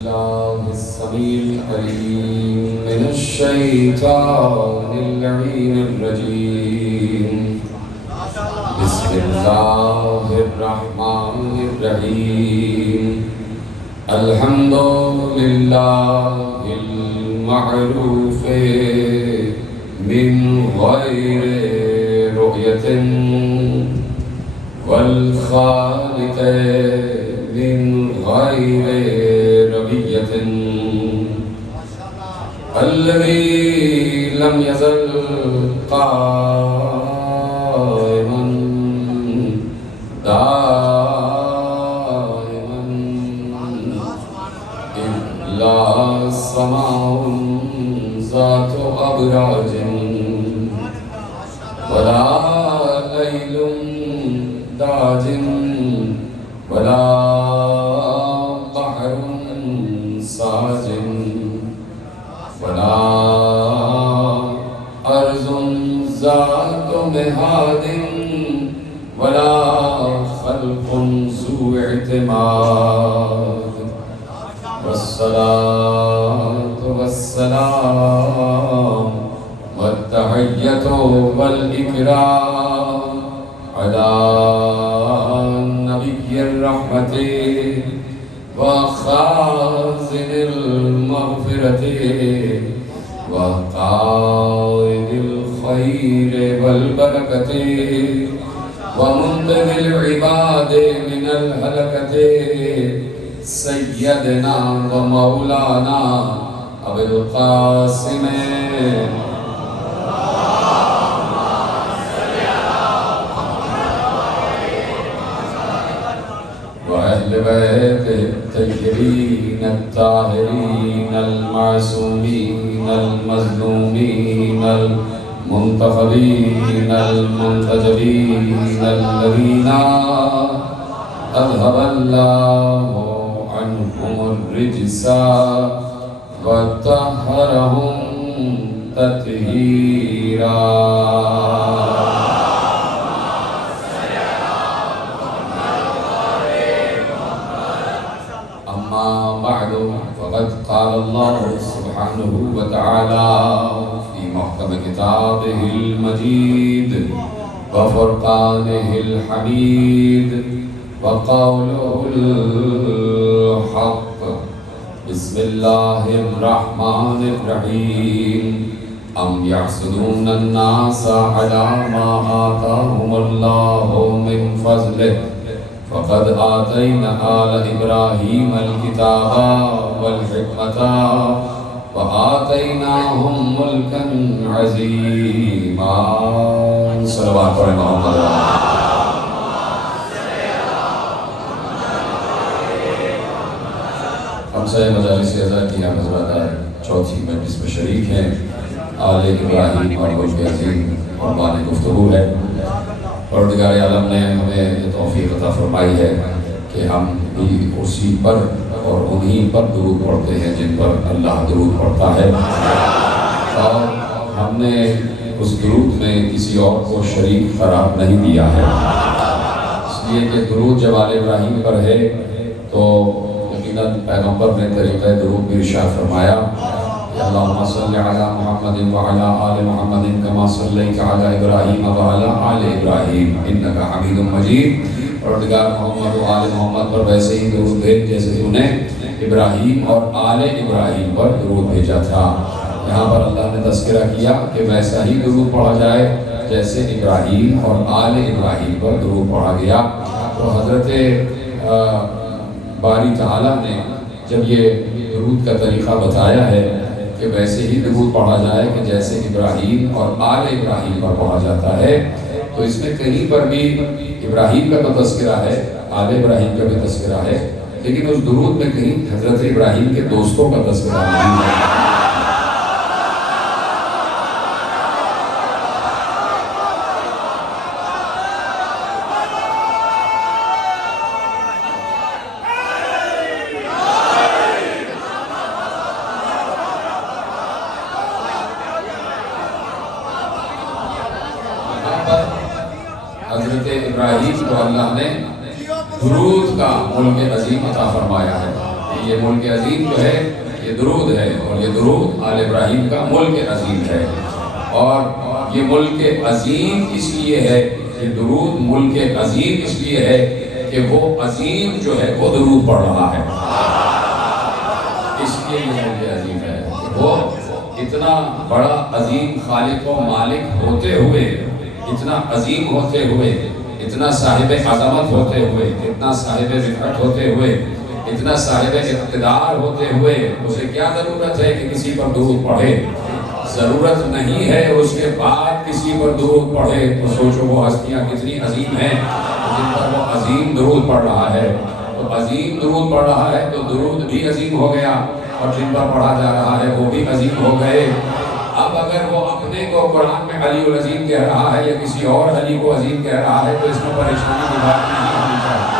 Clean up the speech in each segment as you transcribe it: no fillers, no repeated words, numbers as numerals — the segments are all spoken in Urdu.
الله السميع العليم من الشيطان اللعين الرجيم. بسم الله الرحمن الرحيم. الحمد لله المعروف من غير رؤية والخالق من غير ربية، الذي لم يزل قائما دائما إلا سماء ذات أبراج ولا ليل داج ولا بحر ساجن ولا أرض ذات مهاد ولا خلق ذو اعتماد، والصلاة والسلام والتحية والإكرام على نبي الرحمة وخازن المغفرة وقائد الخير والبركة ومنقذ العباد من الهلكة، سيدنا ومولانا أبي القاسم وأهل بيته الطيبين الطاهرين المعصومين المظلومين المنتخبين المنتجبين، الذين أذهب الله عنهم الرجس وطهرهم تطهيرا. بعد فقد قال الله سبحانه وتعالى في محكم كتابه المجيد وفرقانه الحميد وقوله الحق. بسم الله الرحمن الرحيم. أم يحسدون الناس على ما آتاهم الله من فضله فقد آتينا آل إبراهيم الكتاب والحكمة وآتيناهم ملكا عظيما. صلوات محمد. ہم سے مجالس ازا کی حضرات چوتھی مجلس میں شریک ہیں. آل ابراہیم اور ملک عظیم عنوان گفتگو ہے. پروردگار عالم نے ہمیں یہ توفیق عطا فرمائی ہے کہ ہم بھی اسی پر اور انہی پر درود پڑھتے ہیں جن پر اللہ درود پڑھتا ہے، اور ہم نے اس درود میں کسی اور کو شریک قرار نہیں دیا ہے. اس لیے کہ درود جب آل ابراہیم پر ہے تو یقیناً پیغمبر نے طریقہ درود بھی ارشاد فرمایا کہ اللہم صلی علی محمد وعلی آل محمد کما صلیت علی ابراہیم وعلی آل ابراہیم انکا حمید مجید. پروردگار محمد و آل محمد پر ویسے ہی درود بھیج جیسے تو نے ابراہیم اور آل ابراہیم پر درود بھیجا تھا. یہاں پر اللہ نے تذکرہ کیا کہ ویسا ہی درود پڑھا جائے جیسے ابراہیم اور آل ابراہیم پر درود پڑھا گیا. تو حضرت باری تعالیٰ نے جب یہ درود کا طریقہ بتایا ہے کہ ویسے ہی درود پڑھا جائے کہ جیسے ابراہیم اور آل ابراہیم پر پڑھا جاتا ہے، تو اس میں کہیں پر بھی ابراہیم کا تو تذکرہ ہے، آل ابراہیم کا بھی تذکرہ ہے، لیکن اس درود میں کہیں حضرت ابراہیم کے دوستوں کا تذکرہ نہیں ہے. حضرت ابراہیم کو اللہ نے درود کا ملک عظیم عطا فرمایا ہے. یہ ملک عظیم جو ہے یہ درود ہے، اور یہ درود آل ابراہیم کا ملک عظیم ہے۔ اور یہ ملک عظیم اس لیے ہے، یہ درود ملک عظیم اس لیے ہے کہ وہ عظیم جو ہے وہ درود پڑھ رہا ہے، اس لیے یہ ملک عظیم ہے۔ وہ اتنا بڑا عظیم خالق و مالک ہوتے ہوئے، اتنا عظیم ہوتے ہوئے، اتنا صاحب عظمت ہوتے ہوئے، اتنا صاحب رفعت ہوتے ہوئے، اتنا صاحب اقتدار ہوتے ہوئے اسے کیا ضرورت ہے کہ کسی پر درود پڑھے؟ ضرورت نہیں ہے اس کے بعد کسی پر درود پڑھے۔ تو سوچو وہ ہستیاں کتنی عظیم ہیں جن پر وہ عظیم درود پڑھ رہا ہے۔ تو عظیم درود پڑھ رہا ہے تو درود بھی عظیم ہو گیا، اور جن پر پڑھا جا رہا ہے وہ بھی عظیم ہو گئے۔ اب اگر وہ اپنے کو قرآن میں علی العظیم کہہ رہا ہے یا کسی اور علی کو عظیم کہہ رہا ہے تو اس میں پریشانی کی بات نہیں ہونی چاہیے۔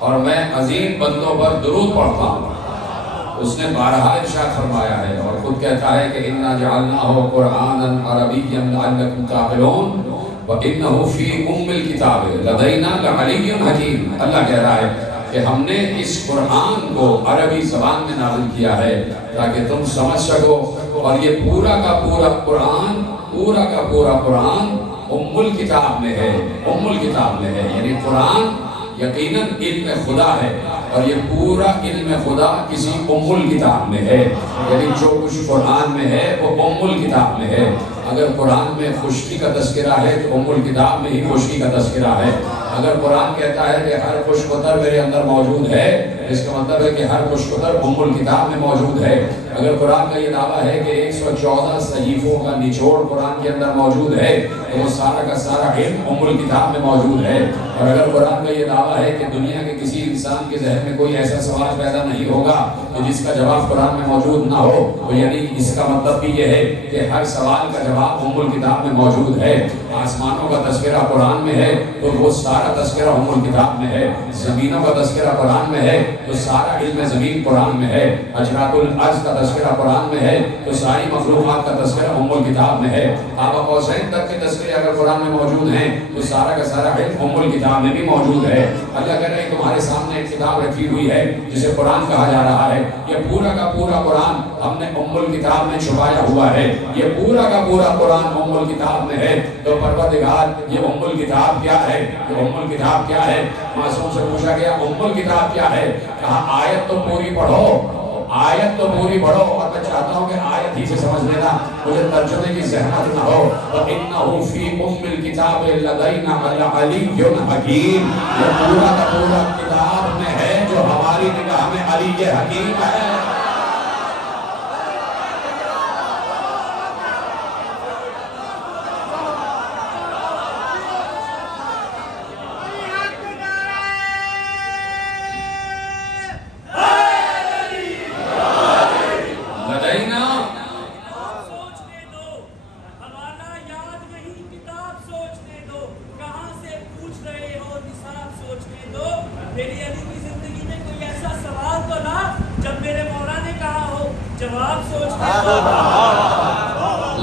اور میں عظیم بندوں پر درود پڑھتا ہوں۔ اس نے بارہا ارشاد فرمایا ہے اور خود کہتا ہے کہ اِنَّا جَعَلْنَاهُ قُرْآنًا عَرَبِيًّا لَعَلَّكُمْ تَعْقِلُونَ وَإِنَّهُ فِي أُمِّ الْكِتَابِ لَدَيْنَا لَعَلِيٌّ حَكِيمٌ۔ اللہ کہہ رہا ہے کہ ہم نے اس قرآن کو عربی زبان میں نازل کیا ہے تاکہ تم سمجھ سکو، اور یہ پورا کا پورا قرآن ام الکتاب میں ہے، ام الکتاب میں ہے، یعنی قرآن یقیناً علم خدا ہے، اور یہ پورا علم خدا کسی ام الکتاب میں ہے، یعنی جو کچھ قرآن میں ہے وہ ام الکتاب میں ہے۔ اگر قرآن میں خشکی کا تذکرہ ہے تو ام الکتاب میں ہی خشکی کا تذکرہ ہے۔ اگر قرآن کہتا ہے کہ ہر خشک وتر میرے اندر موجود ہے، اس کا مطلب ہے کہ ہر خشک وتر ام الکتاب میں موجود ہے۔ اگر قرآن کا یہ دعویٰ ہے کہ 114 صحیفوں کا نچوڑ قرآن کے اندر موجود ہے تو وہ سارا کا سارا علم ام الکتاب میں موجود ہے۔ اور اگر قرآن کا یہ دعویٰ ہے کہ دنیا کے کسی انسان کے ذہن میں کوئی ایسا سوال پیدا نہیں ہوگا کہ جس کا جواب قرآن میں موجود نہ ہو، تو یعنی اس کا مطلب بھی یہ ہے کہ ہر سوال کا جواب ام الکتاب میں موجود ہے۔ آسمانوں کا تذکرہ قرآن میں ہے تو وہ سارا تذکرہ ام الکتاب میں ہے۔ زمینوں کا تذکرہ قرآن میں ہے تو سارا علم زمین قرآن میں ہے۔ اجرات الارض کا تذکرہ قرآن میں ہے تو ساری مخلوقات کا تذکرہ ام الکتاب میں ہے۔ آبا قوسین تک کے تذکرے اگر قرآن میں موجود ہیں تو سارا کا سارا علم ام الکتاب میں بھی موجود ہے۔ اللہ کہہ رہے ہیں تمہارے سامنے ایک کتاب رکھی ہوئی ہے جسے قرآن کہا جا رہا ہے، یہ پورا کا پورا قرآن ہم نے ام الکتاب میں چھپایا ہوا ہے، یہ پورا کا پورا قرآن ام الکتاب میں ہے۔ تو پروردگار یہ ام الکتاب کیا ہے؟ یہ ام الکتاب کیا ہے؟ معصوم سے پوچھا گیا ام الکتاب کیا ہے؟ کہا آیت تو پوری پڑھو، آیت تو پوری پڑھو، اور میں چاہتا ہوں کہ آیت ہی سے سمجھ لینا، مجھے ترجمے کی زحمت نہ ہو۔ وَإِنَّهُ فِي أُمِّ الْكِتَابِ لَدَيْنَا لَعَلِيٌّ حَكِيمٌ، یہ پورا کا پورا کتاب میں ہے جو ہماری نگاہ میں علی حکیم ہے۔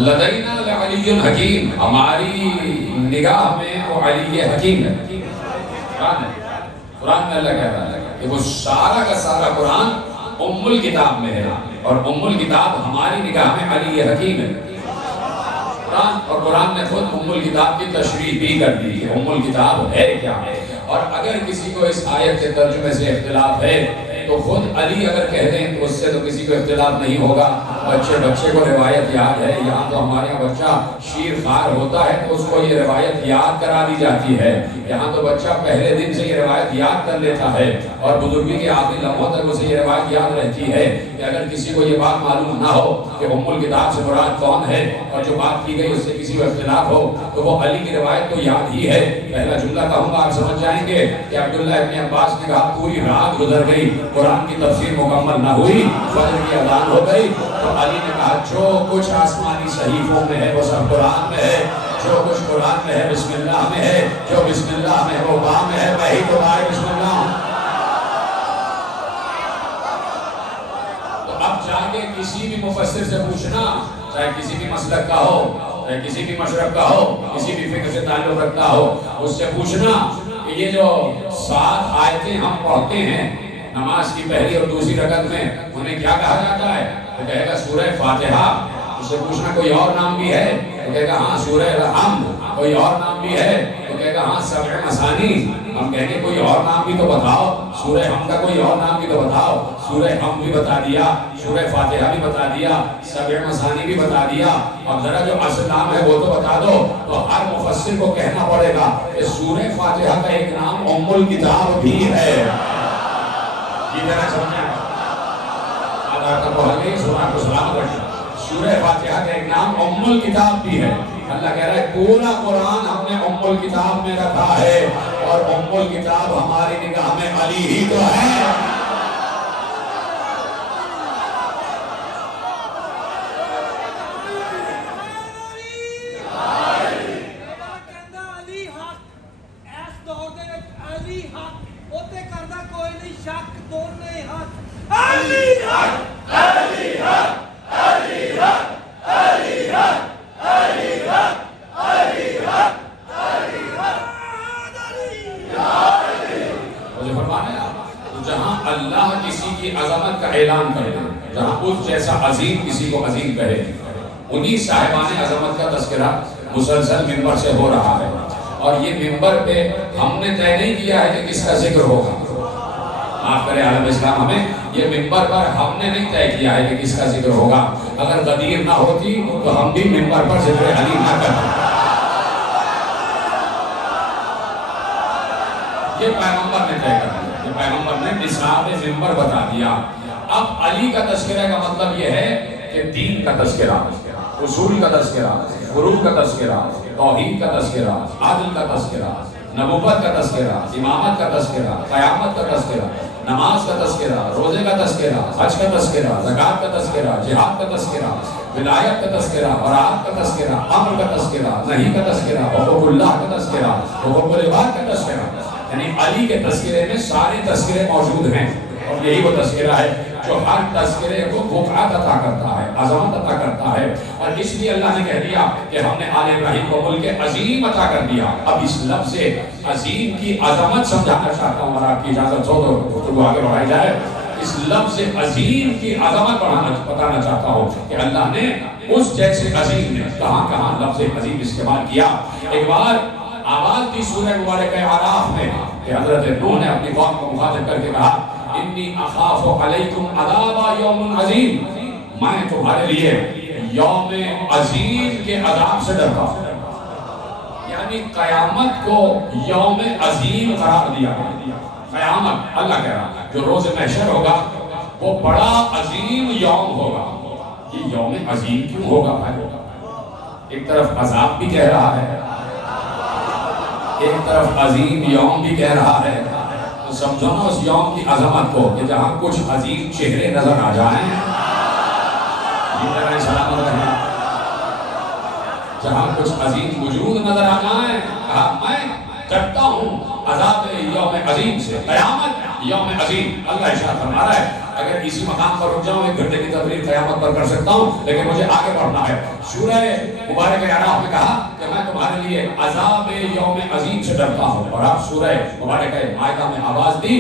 لدینا لعلی حکیم، ہماری نگاہ میں وہ علی حکیم ہے۔ قرآن میں اللہ کہہ رہا ہے کہ وہ سارا کا سارا قرآن ام الکتاب میں ہے، اور ام الکتاب ہماری نگاہ میں علی حکیم ہے۔ قرآن اور قرآن نے خود ام الکتاب کی تشریح بھی کر دی کہ ام الکتاب ہے کیا ہے. اور اگر کسی کو اس آیت کے ترجمے سے اختلاف ہے تو خود علی اگر کہہ دیں تو اس سے تو کسی کو اختلاف نہیں ہوگا. بچے کو روایت یاد ہے. یہاں تو ہمارے یہاں بچہ شیر خوار ہوتا ہے تو اس کو یہ روایت یاد کرا دی جاتی ہے. یہاں تو بچہ پہلے دن سے یہ روایت یاد کر لیتا ہے اور بزرگی کے آخری لمحوں تک اسے یہ روایت یاد رہتی ہے کہ اگر کسی کو یہ بات معلوم نہ ہو کہ ام الکتاب سے مراد کون ہے اور جو بات کی گئی اس سے کسی کو اختلاف ہو تو وہ علی کی روایت تو یاد ہی ہے. پہلا جملہ کہوں گا آپ سمجھ جائیں گے کہ عبداللہ ابن عباس نے کہا پوری رات گزر گئی قرآن کی تفسیر مکمل نہ ہوئی, فجر کی اذان ہو گئی تو علی نے کہا جو کچھ آسمانی صحیفوں میں ہے وہ سب قرآن میں ہے, جو کچھ قرآن میں ہے بسم اللہ میں ہے, جو بسم اللہ میں ہے وہ با میں ہے, وہی تو بائے بسم اللہ. تو اب جا کے کسی بھی مفسر سے پوچھنا, چاہے کسی بھی مسلک کا ہو, چاہے کسی بھی مشرق کا ہو, کسی بھی فکر سے تعلق رکھتا ہو, اس سے پوچھنا کہ یہ جو 7 آیتیں ہم پڑھتے ہیں نماز کی پہلی اور دوسری رکعت میں انہیں کیا کہا جاتا ہے؟ تو کہے گا سورہ فاتحہ. اس سے پوچھنا کوئی اور نام بھی ہے؟ تو کہے گا ہاں سورہ الحمد. کوئی اور نام بھی ہے؟ تو کہے گا ہاں سبع مثانی. ہم کہیں گے کوئی اور نام بھی تو بتاؤ, سورہ حمد کا کوئی اور نام بھی تو بتاؤ. سورہ حمد بھی بتا دیا, سورہ فاتحہ بھی بتا دیا, سبع مثانی بھی بتا دیا, اب ذرا جو اصل نام ہے وہ تو بتا دو. تو ہر مفسر کو کہنا پڑے گا کہ سورہ فاتحہ کا ایک نام ام الکتاب بھی ہے. یہ ذرا سمجھیں, آدھار کا بہت نہیں سورہ کو سلامت رکھیں. سورہ فاتحہ کا ایک نام ام الکتاب بھی ہے. اللہ کہہ رہا ہے پورا قرآن ہم نے ام الکتاب میں رکھا ہے اور ام الکتاب ہماری نگاہ میں علی ہی تو ہے. اعلان کر دیں, جہاں اس جیسا عظیم کسی کو عظیم کہے, انہی صاحبان عظمت کا تذکرہ مسلسل منبر سے ہو رہا ہے. اور یہ منبر پہ ہم نے طے نہیں کیا ہے کہ کس کا ذکر ہوگا. معاف کرے عالم اسلام, ہمیں یہ منبر پر ہم نے نہیں طے کیا ہے کہ کس کا ذکر ہوگا. اگر غدیر نہ ہوتی تو ہم بھی منبر پر ذکر علی نہ کرتے. یہ پیغمبر نے طے کر دیا, یہ پیغمبر نے نصاب منبر بتا دیا. اب علی کا تذکرہ کا مطلب یہ ہے کہ دین کا تذکرہ, اصول کا تذکرہ, فروع کا تذکرہ, توحید کا تذکرہ, عدل کا تذکرہ, نبوت کا تذکرہ, امامت کا تذکرہ, قیامت کا تذکرہ, نماز کا تذکرہ, روزے کا تذکرہ, حج کا تذکرہ, زکوٰۃ کا تذکرہ, جہاد کا تذکرہ, ولایت کا تذکرہ, برات کا تذکرہ, امر کا تذکرہ, نہی کا تذکرہ, حقوق اللہ کا تذکرہ, حقوق العباد کا تذکرہ. یعنی علی کے تذکرے میں سارے تذکرے موجود ہیں اور یہی وہ تذکرہ ہے جو ہر تذکرے کو بقعت عطا کرتا ہے, عظمت عطا کرتا ہے. اور اس لیے اللہ نے کہہ دیا کہ ہم نے آل ابراہیم کو ملک عظیم عطا کر دیا. اب اس لفظ سے عظیم کی عظمت سمجھانا چاہتا ہوں, اور آپ کی اجازت ہو تو گفتگو آگے بڑھائی جائے. اس لفظ عظیم کی عظمت بتانا چاہتا ہوں کہ اللہ نے اس جیسے عظیم نے کہاں کہاں لفظ عظیم استعمال کیا. ایک بار آواز کی سورہ مبارکہ اعراف میں کہ حضرت نوح نے اپنی قوم کو مخاطب کر کے کہا انی اخاف علیکم عذاب یوم عظیم, میں تمہارے لیے یوم عظیم کے عذاب سے ڈرتا ہوں. یعنی قیامت کو یوم عظیم قرار دیا. قیامت اللہ کہہ رہا ہے جو روز محشر ہوگا وہ بڑا عظیم یوم ہوگا. یہ یوم عظیم کیوں ہوگا بھائی؟ ایک طرف عذاب بھی کہہ رہا ہے, ایک طرف عظیم یوم بھی کہہ رہا ہے. تو سمجھو نا اس یوم کی عظمت کو کہ جہاں کچھ عظیم چہرے نظر آ جائیں, یہ طرح سلامت رہیں, جہاں کچھ عظیم وجود نظر آ جائیں. کہا میں ڈرتا ہوں عذاب یوم عظیم سے, قیامت یوم عظیم. اللہ ارشاد فرما رہا ہے اگر اسی مقام پر رک جاؤں 1 گھنٹے کی تقریر قیامت پر کر سکتا ہوں, لیکن مجھے آگے بڑھنا ہے. سورہ مبارکہ اعراف میں کہا کہ میں تمہارے لیے عذاب یوم عظیم سے ڈرتا ہوں. اور آپ سورہ مبارکہ مائدہ میں آواز دی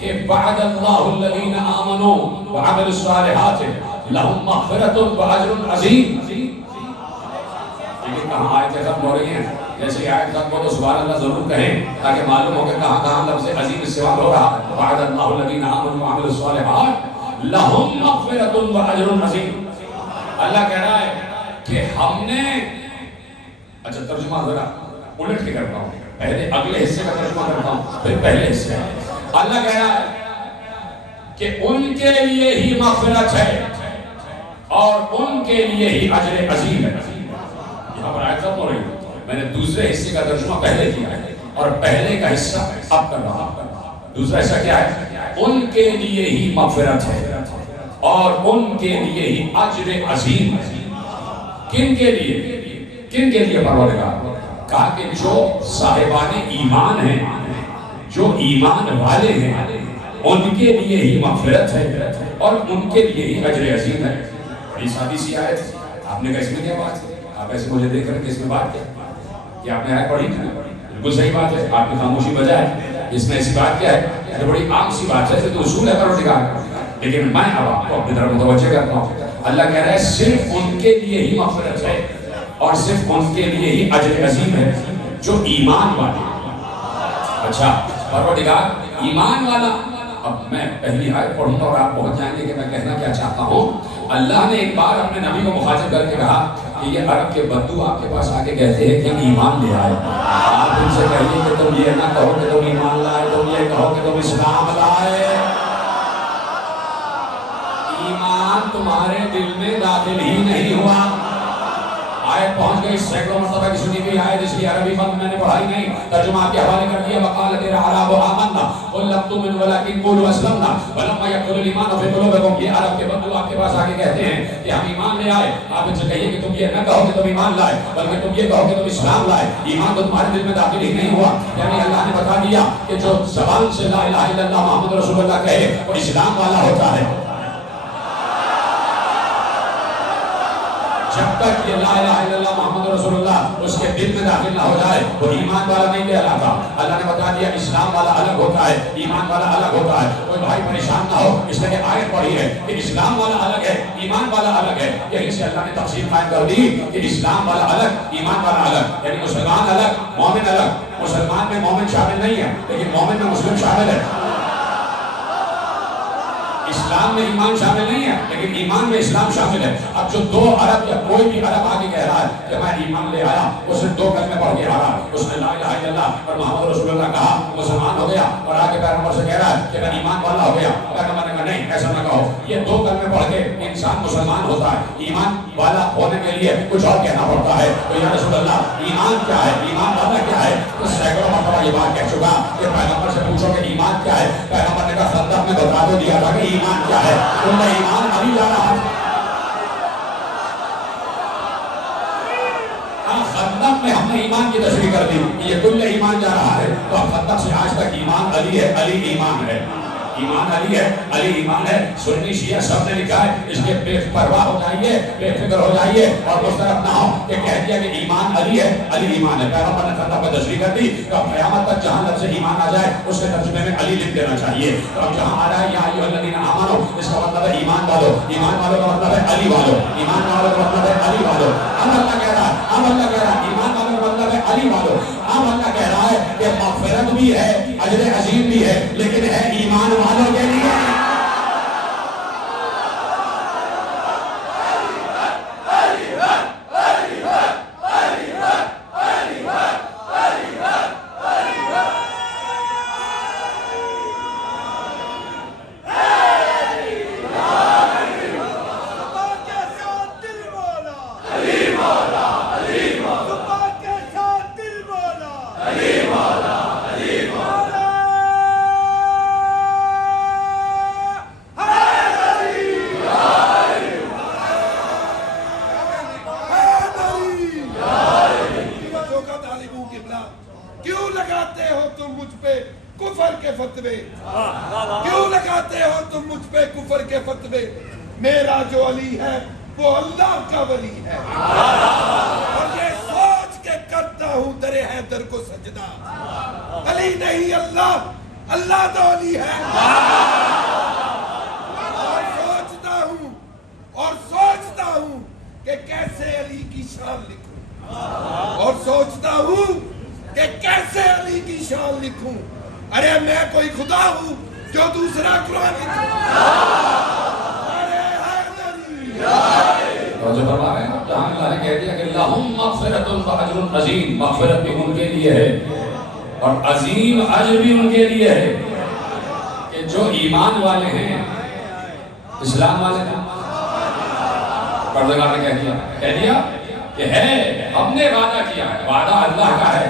کہ وعد اللہ الذین آمنوا وعملوا الصالحات لهم مغفرۃ واجر عظیم. لیکن کہاں آیتیں ختم ہو رہی ہیں؟ جیسے آیت ختم ہو تو سبحان اللہ ضرور کہیں تاکہ معلوم ہو کہ کہاں کہاں لفظ عظیم استعمال ہو رہا ہے. وعد اللہ الذین آمنوا وعملوا الصالحات لہم مغفرۃ واجر عظیم. اللہ کہہ رہا ہے کہ ہم نے، اچھا ترجمہ ذرا الٹ کے کرتا ہوں، پہلے اگلے حصے کا ترجمہ کرتا ہوں پھر پہلے حصے. اللہ کہہ رہا ہے کہ ان کے لیے ہی مغفرت ہے اور ان کے لیے ہی اجر عظیم ہے. یہاں پر آیت ختم ہو رہی ہے. میں نے دوسرے حصے کا ترجمہ پہلے کیا ہے اور پہلے کا حصہ اب کر رہا ہوں. دوسرا حصہ کیا ہے؟ ان کے لیے ہی مغفرت ہے اور ان کے لیے ہی اجر عظیم ہے. کن کے لیے؟ کن کے لیے پروردگار؟ کہا کہ جو صاحبان ایمان ہیں، جو ایمان والے ہیں، ان کے لیے ہی مغفرت ہے اور ان کے لیے ہی اجر عظیم ہے. بڑی سادی سی آیت. آپ نے کہا اس میں کیا بات ہے؟ آپ ایسے مجھے دیکھ رہے ہیں کہ اس میں بات کیا؟ کہ آپ نے آیت پڑھی تھی؟ بالکل صحیح بات ہے. آپ نے خاموشی بجائے اس میں ایسی بات کیا ہے؟ یہ بڑی عام سی بات ہے، یہ تو اصول ہے پروردگار. لیکن میں اب آپ کو اپنی طرف متوجہ کرتا ہوں. اللہ کہہ رہا ہے صرف ان کے لیے ہی مغفرت ہے اور صرف ان کے لیے ہی اجر عظیم ہے جو ایمان والے. اچھا پروردگار ایمان والا. اب میں پہلی آیت پڑھوں گا اور آپ پہنچ جائیں گے کہ میں کہنا کیا چاہتا ہوں. اللہ نے ایک بار اپنے نبی کو مخاطب کر کے کہا کہ یہ عرب کے بدو آپ کے پاس آ کے کہتے ہیں کہ ایمان لے آئے. آپ ان سے کہیے کہ تم یہ نہ کہو کہ تم ایمان لائے، تم یہ کہو کہ تم اسلام لائے. ایمان تمہارے دل میں داخل ہی نہیں ہوا. آیت پہنچ گئی سینکڑوں مرتبہ کی سنی ہوئی آیت، اس لیے عربی فن میں نے پڑھائی نہیں، ترجمہ آپ کے حوالے کر دیا. وقالت الاعراب آمنا قل لم تؤمنوا ولكن قولوا اسلمنا ولما يدخل الايمان في قلوبكم. یہ عرب کے بدو آپ کے پاس آ کے کہتے ہیں کہ ہم ایمان لے آئے. آپ ان سے کہیے کہ تم یہ نہ کہو کہ تم ایمان لائے بلکہ تم یہ کہو کہ تم اسلام لائے. ایمان تو تمہارے دل میں داخل ہی نہیں ہوا. یعنی اللہ نے بتا دیا کہ جو زبان سے لا الہ الا اللہ محمد رسول اللہ کہے وہ اسلام والا ہوتا ہے. جب تک یہ لا الہ الا اللہ محمد رسول اللہ اس کے دل میں داخل نہ ہو جائے وہ ایمان والا نہیں کہلاتا. اللہ نے بتا دیا اسلام والا الگ ہوتا ہے، ایمان والا الگ ہوتا ہے. کوئی بھائی پریشان نہ ہو، اس لیے آیت پڑھی ہے کہ اسلام والا الگ ہے، ایمان والا الگ ہے. یہیں سے اللہ نے تفصیل قائم کر دی کہ اسلام والا الگ، ایمان والا الگ. یعنی مسلمان الگ، مومن الگ. مسلمان میں مومن شامل نہیں ہے لیکن مومن میں مسلم شامل ہے. اسلام میں ایمان شامل نہیں ہے لیکن ایمان میں اسلام شامل ہے. اب جو دو عرب یا کوئی بھی عرب آگے کہہ رہا ہے کہ میں ایمان لے آیا، اس نے دو کلمے پڑھ کے آ رہا ہے، اس نے لا الہ الا اللہ اور محمد رسول اللہ کہا، مسلمان ہو گیا اور آگے پیغمبر سے کہہ رہا ہے کہ میں ایمان والا ہو گیا. پیغمبر نے کہا نہیں ایسا نہ کہو. یہ دو کلمے پڑھ کے انسان مسلمان ہوتا ہے. ایمان والا ہونے کے لیے کچھ اور کہنا پڑتا ہے. تو یا رسول اللہ ایمان کیا ہے، ایمان والا کیا ہے؟ تو سینکڑوں مرتبہ یہ بات کہہ چکا کہ پیغمبر سے پوچھو کہ ایمان کیا ہے. پیغمبر نے کہا خندق میں بتا دو دیا تھا کہ ایمان کیا ہے. تم نے ایمان ابھی جا رہا ہے. خندق میں ہم نے ایمان کی تشریح کر دی کہ یہ کل ایمان جا رہا ہے. تو اب خندق سے آج تک ایمان علی ہے، علی ایمان ہے. ایمان علی ہے، علی ایمان ہے. سنی شیعہ سب نے لکھا ہے. اس کے بے پرواہ ہو جائیے، بے فکر ہو جائیے اور اس طرف نہ ہو کہ کہہ دیا کہ ایمان علی ہے، علی ایمان ہے. پیغمبر نے خندق میں تشریح کر دی کہ اب قیامت تک جہاں لفظ ایمان آ جائے اس کے ترجمے میں علی لکھ دینا چاہیے. تو اب جہاں آ رہا ہے یا ایھا الذین آمنوا، اس کا مطلب ہے ایمان والو. ایمان والوں کا مطلب ہے علی والو. ایمان والوں کا مطلب ہے علی والو. اب اللہ کہہ رہا ہے، اب اللہ کہہ رہا ہے ایمان والوں کا مطلب ہے علی والو. اب اللہ کہہ رہا ہے کہ مغفرت بھی ہے، اجر عظیم بھی ہے، لیکن ہے ایمان والوں کے لیے. کیوں لگاتے ہو تم مجھ پہ کفر کے فتوے؟ کیوں لگاتے ہو تم مجھ پہ کفر کے فتوے؟ میرا جو علی ہے وہ اللہ کا ولی ہے اور یہ سوچ کے کرتا ہوں در حیدر کو سجدہ. علی نہیں اللہ، اللہ تو علی ہے. اور سوچتا ہوں کہ کیسے علی کی شان لکھوں. اور سوچتا ہوں کہ کیسے علی کی شان لکھوں. ارے میں کوئی خدا ہوں جو دوسرا قرآن لکھوں. ارے حیدری اور جو فرما رہے ہیں جہاں اللہ نے کہہ دیا کہ لہم مغفرۃ و اجر عظیم، مغفرت بھی ان کے لیے ہے اور عظیم اجر بھی ان کے لیے ہے. کہ جو ایمان والے ہیں، اسلام والے ہیں، پروردگار نے کہہ دیا کہ ہے، ہم نے وعدہ کیا ہے، وعدہ اللہ کا ہے،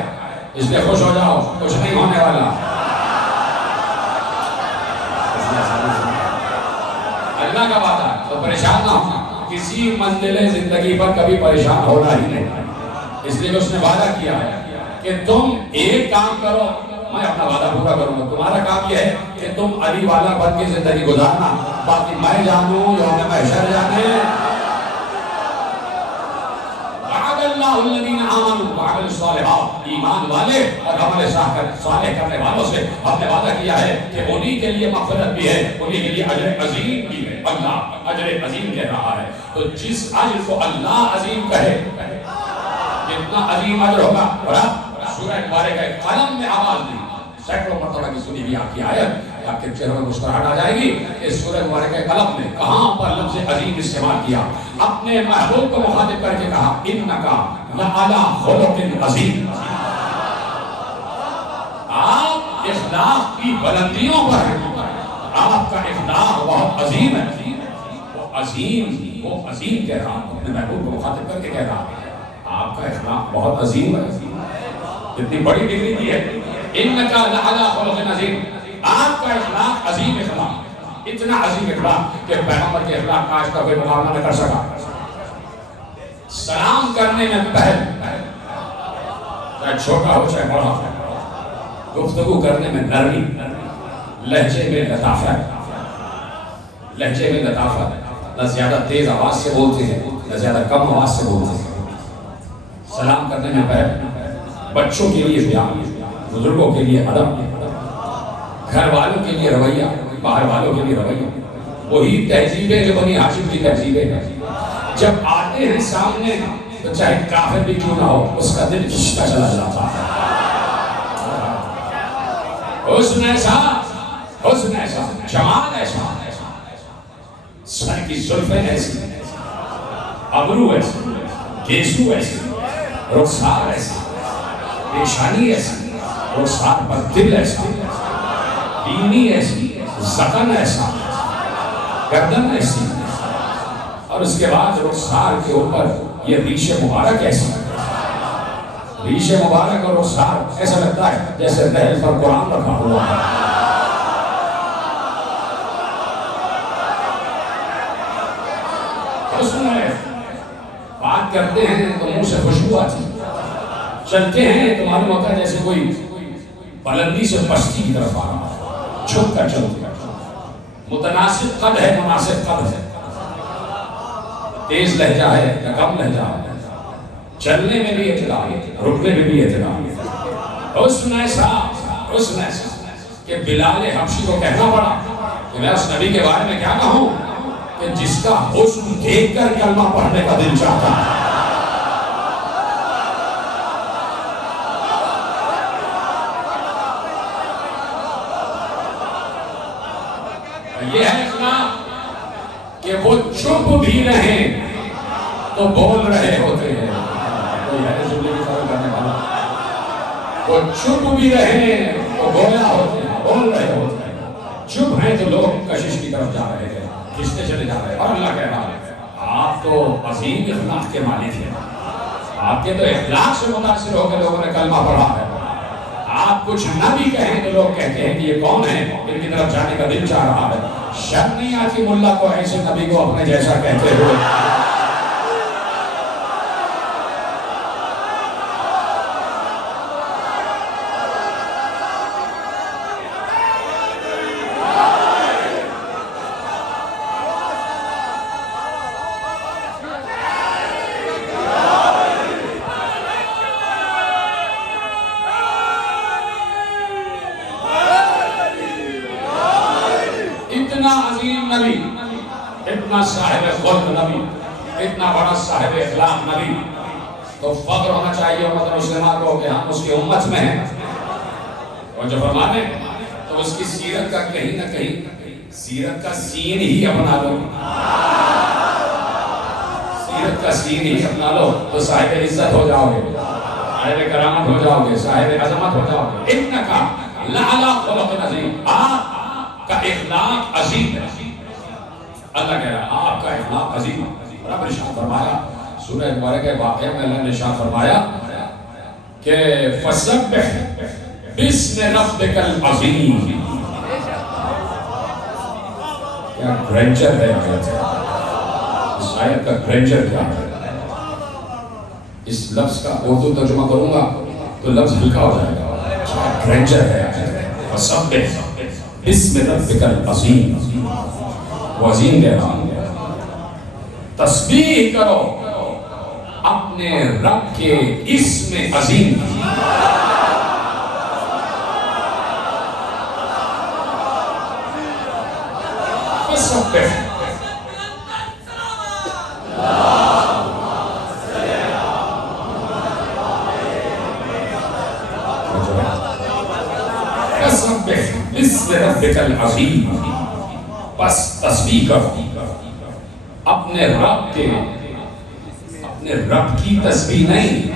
اس لیے خوش ہو جاؤ، کچھ نہیں ہونے والا. اللہ کا وعدہ ہے تو پریشان نہ ہونا. کسی منزل زندگی پر کبھی پریشان ہونا ہی نہیں. اس لیے اس نے وعدہ کیا ہے کہ تم ایک کام کرو، میں اپنا وعدہ پورا کروں گا. تمہارا کام یہ ہے کہ تم علی والا بن کے زندگی گزارنا، باقی میں جانوں یوم محشر جانے. اللہ الذین آمنوا وعملوا الصالحات، ایمان والے اور عمل صالح کرنے والوں سے ہم نے وعدہ کیا ہے کہ انہی کے لیے مغفرت بھی ہے، انہی کے لیے اجر عظیم بھی ہے. اللہ اجر عظیم کہہ رہا ہے تو جس اجر کو اللہ عظیم کہے، کتنا عظیم اجر ہوگا. اور اب سورہ مبارکہ قلم میں آواز دی، سینکڑوں مرتبہ کی سنی بھی آپ کی آیت، آپ کے چہروں میں مسکراہٹ آ جائے گی. اس سورہ مبارکہ قلم نے کہاں پر لفظ عظیم استعمال کیا، اپنے محبوب کو مخاطب کر کے کہا انکا لعلی خلق عظیم. آپ اخلاق کی بلندیوں پر ہیں، آپ کا اخلاق بہت عظیم ہے. وہ عظیم کہہ رہا، اپنے محبوب کو مخاطب کر کے کہہ رہا آپ کا اخلاق بہت عظیم ہے. اتنی بڑی ڈگری دی ہے، انکا لعلی خلق عظیم. آپ کا اخلاق عظیم اخلاق، اتنا عظیم اخلاق کہ پیغمبر کے اخلاق کا آج کا کوئی مقابلہ نہ کر سکا. سلام کرنے میں پہل، چاہے چھوٹا ہو چاہے بڑا ہو، گفتگو کرنے میں نرمی، لہجے میں لطافت، نہ زیادہ تیز آواز سے بولتے ہیں نہ زیادہ کم آواز سے بولتے ہیں. سلام کرنے میں پہل، بچوں کے لیے پیار، بزرگوں کے لیے ادب، گھر والوں کے لیے رویہ، باہر والوں کے لیے رویہ. وہی تہذیبیں جو بنی ہاشم کی تہذیبیں ہیں. جب آتے ہیں سامنے تو چاہے کافر بھی کیوں نہ ہو، اس کا دل کھنچتا چلا جاتا ہے. حسن ایسا، جمال ایسا، سر کی زلفیں ایسی، ابرو ایسی، گیسو ایسی، رخسار ایسی، پیشانی ایسی، رخسار پر دل ایسا، بینی ایسی، زخم ایسا، گردن ایسی، اور اس کے بعد رخسار کے اوپر یہ ریش مبارک ایسی. ریش مبارک اور رخسار ایسا لگتا ہے جیسے دہل پر قرآن رکھا ہوا ہے. حسن ہے، بات کرتے ہیں تو منہ سے خوشبو آتی، چلتے ہیں تو معلوم ہوتا ہے جیسے کوئی بلندی سے پستی کی طرف آ رہا ہے، چھپ کر چلتے ہیں. متناسب قد ہے، مناسب قد ہے، تیز لہجہ ہے یا کم لہجہ ہے، چلنے میں بھی اعتدال، رکنے میں بھی اعتدال. حسن ایسا کہ بلال حبشی کو کہنا پڑا کہ میں اس نبی کے بارے میں کیا کہوں کہ جس کا حسن دیکھ کر کلمہ پڑھنے کا دل چاہتا ہے. یہ ہے اخلاق کہ وہ چپ بھی رہیں تو بول رہے ہوتے ہیں. وہ چپ بھی رہیں تو گویا ہوتے ہیں، بول رہے ہوتے ہیں. چپ ہیں تو لوگ کشش کی طرف جا رہے ہیں، کھنچتے چلے جا رہے ہیں. اور اللہ کہہ رہا ہے آپ تو عظیم اخلاق کے مالک ہیں. آپ کے تو اخلاق سے متاثر ہو کے لوگوں نے کلمہ پڑھا ہے. آپ کچھ نہ بھی کہیں تو لوگ کہتے ہیں کہ یہ کون ہے، ان کی طرف جانے کا دل چاہ رہا ہے. شرم نہیں آتی ملا کو ایسے نبی کو اپنے جیسا کہتے ہوئے؟ اتنا عظیم نبی، اتنا صاحب خلق نبی، اتنا بڑا صاحب اخلاق نبی، تو فخر ہونا چاہیے امت مسلمہ کو کہ ہم اس کی امت میں ہیں. اور جو فرمانے تو اس کی سیرت کا کہیں نہ کہیں سیرت کا سین ہی اپنا لو, سیرت کا سین ہی اپنا لو تو صاحب عزت ہو جاؤ گے, صاحب کرامت ہو جاؤ گے, صاحب عظمت ہو جاؤ گے. انکا لعلی خلق عظیم, آپ کا اخلاق عظیم ہے. اللہ کہہ رہا آپ کا اخلاق عظیم ہے. رب نے ارشاد فرمایا سورہ مبارکہ کے واقعے میں اللہ نے ارشاد فرمایا کہ فسبح بسم ربک العظیم. کیا گرینچر ہے اس آیت کا, گرینچر کیا ہے. اس لفظ کا اردو ترجمہ کروں گا تو لفظ ہلکا ہو جائے گا. کیا گرینچر ہے. فسبح بسم ربک العظیم, وہ عظیم کہہ رہا ہوں. تسبیح کرو اپنے رب کے اسم عظیم کی. فسبح بسم ربک العظیم. بس تسبیح کرو اپنے رب کے, اپنے رب کی تسبیح نہیں,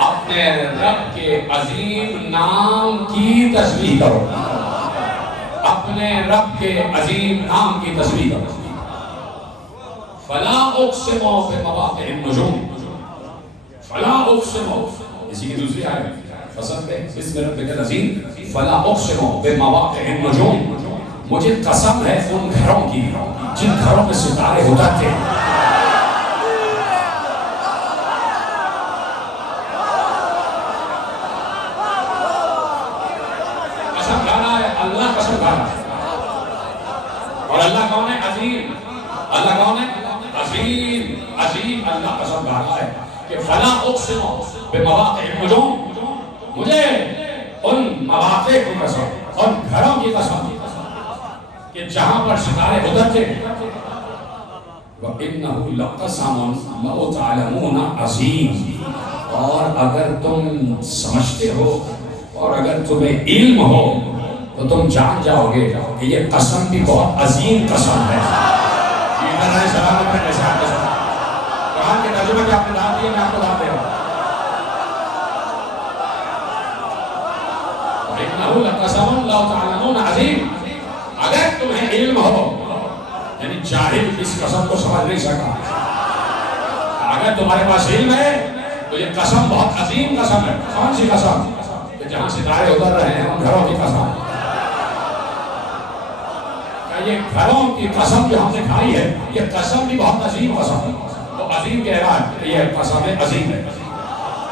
اپنے رب کے عظیم نام کی تسبیح کرو, اپنے رب کے عظیم نام کی تسبیح کرو. فلا اقسم بمواقع النجوم, فلا اقسم, اسی کی دوسری آیت فسبح بسم ربک العظیم فلا اقسم بمواقع النجوم. مجھے قسم ہے ان گھروں کی جن گھروں میں ستارے اترتے ہیں. قسم کھانا ہے, اللہ قسم کھانا ہے. اور اللہ کون ہے؟ عظیم. اللہ کون ہے؟ عظیم. عظیم اللہ قسم کھانا ہے کہ فلا اقسم بمواقع النجوم, مجھے ان مواقع کی قسم, ان گھروں کی قسم کہ جہاں پر ستارے اترتے ہیں. وَإِنَّهُ لَقَسَمٌ لَوْ تَعْلَمُونَ عَظِيمٌ. اور اگر تم سمجھتے ہو اور اگر تمہیں علم ہو تو تم جان جاؤ گے کہ یہ قسم بھی بہت عظیم قسم ہے. قرآن کے ترجمے میں آپ نے داد دیا, میں آپ کو داد دے رہا ہوں. وَإِنَّهُ لَقَسَمٌ لَوْ تَعْلَمُونَ عَظِيمٌ. اگر تمہیں علم ہو, یعنی جاہل اس قسم کو سمجھ نہیں سکا, اگر تمہارے پاس علم ہے تو یہ قسم بہت عظیم قسم ہے. کون سی قسم؟ کہ جہاں ستارے اتر رہے ہیں ان گھروں کی قسم. یہ گھروں کی قسم جو ہم نے کھائی ہے یہ قسم بھی بہت عظیم قسم ہے. تو عظیم کہہ رہا ہے یہ قسم عظیم ہے,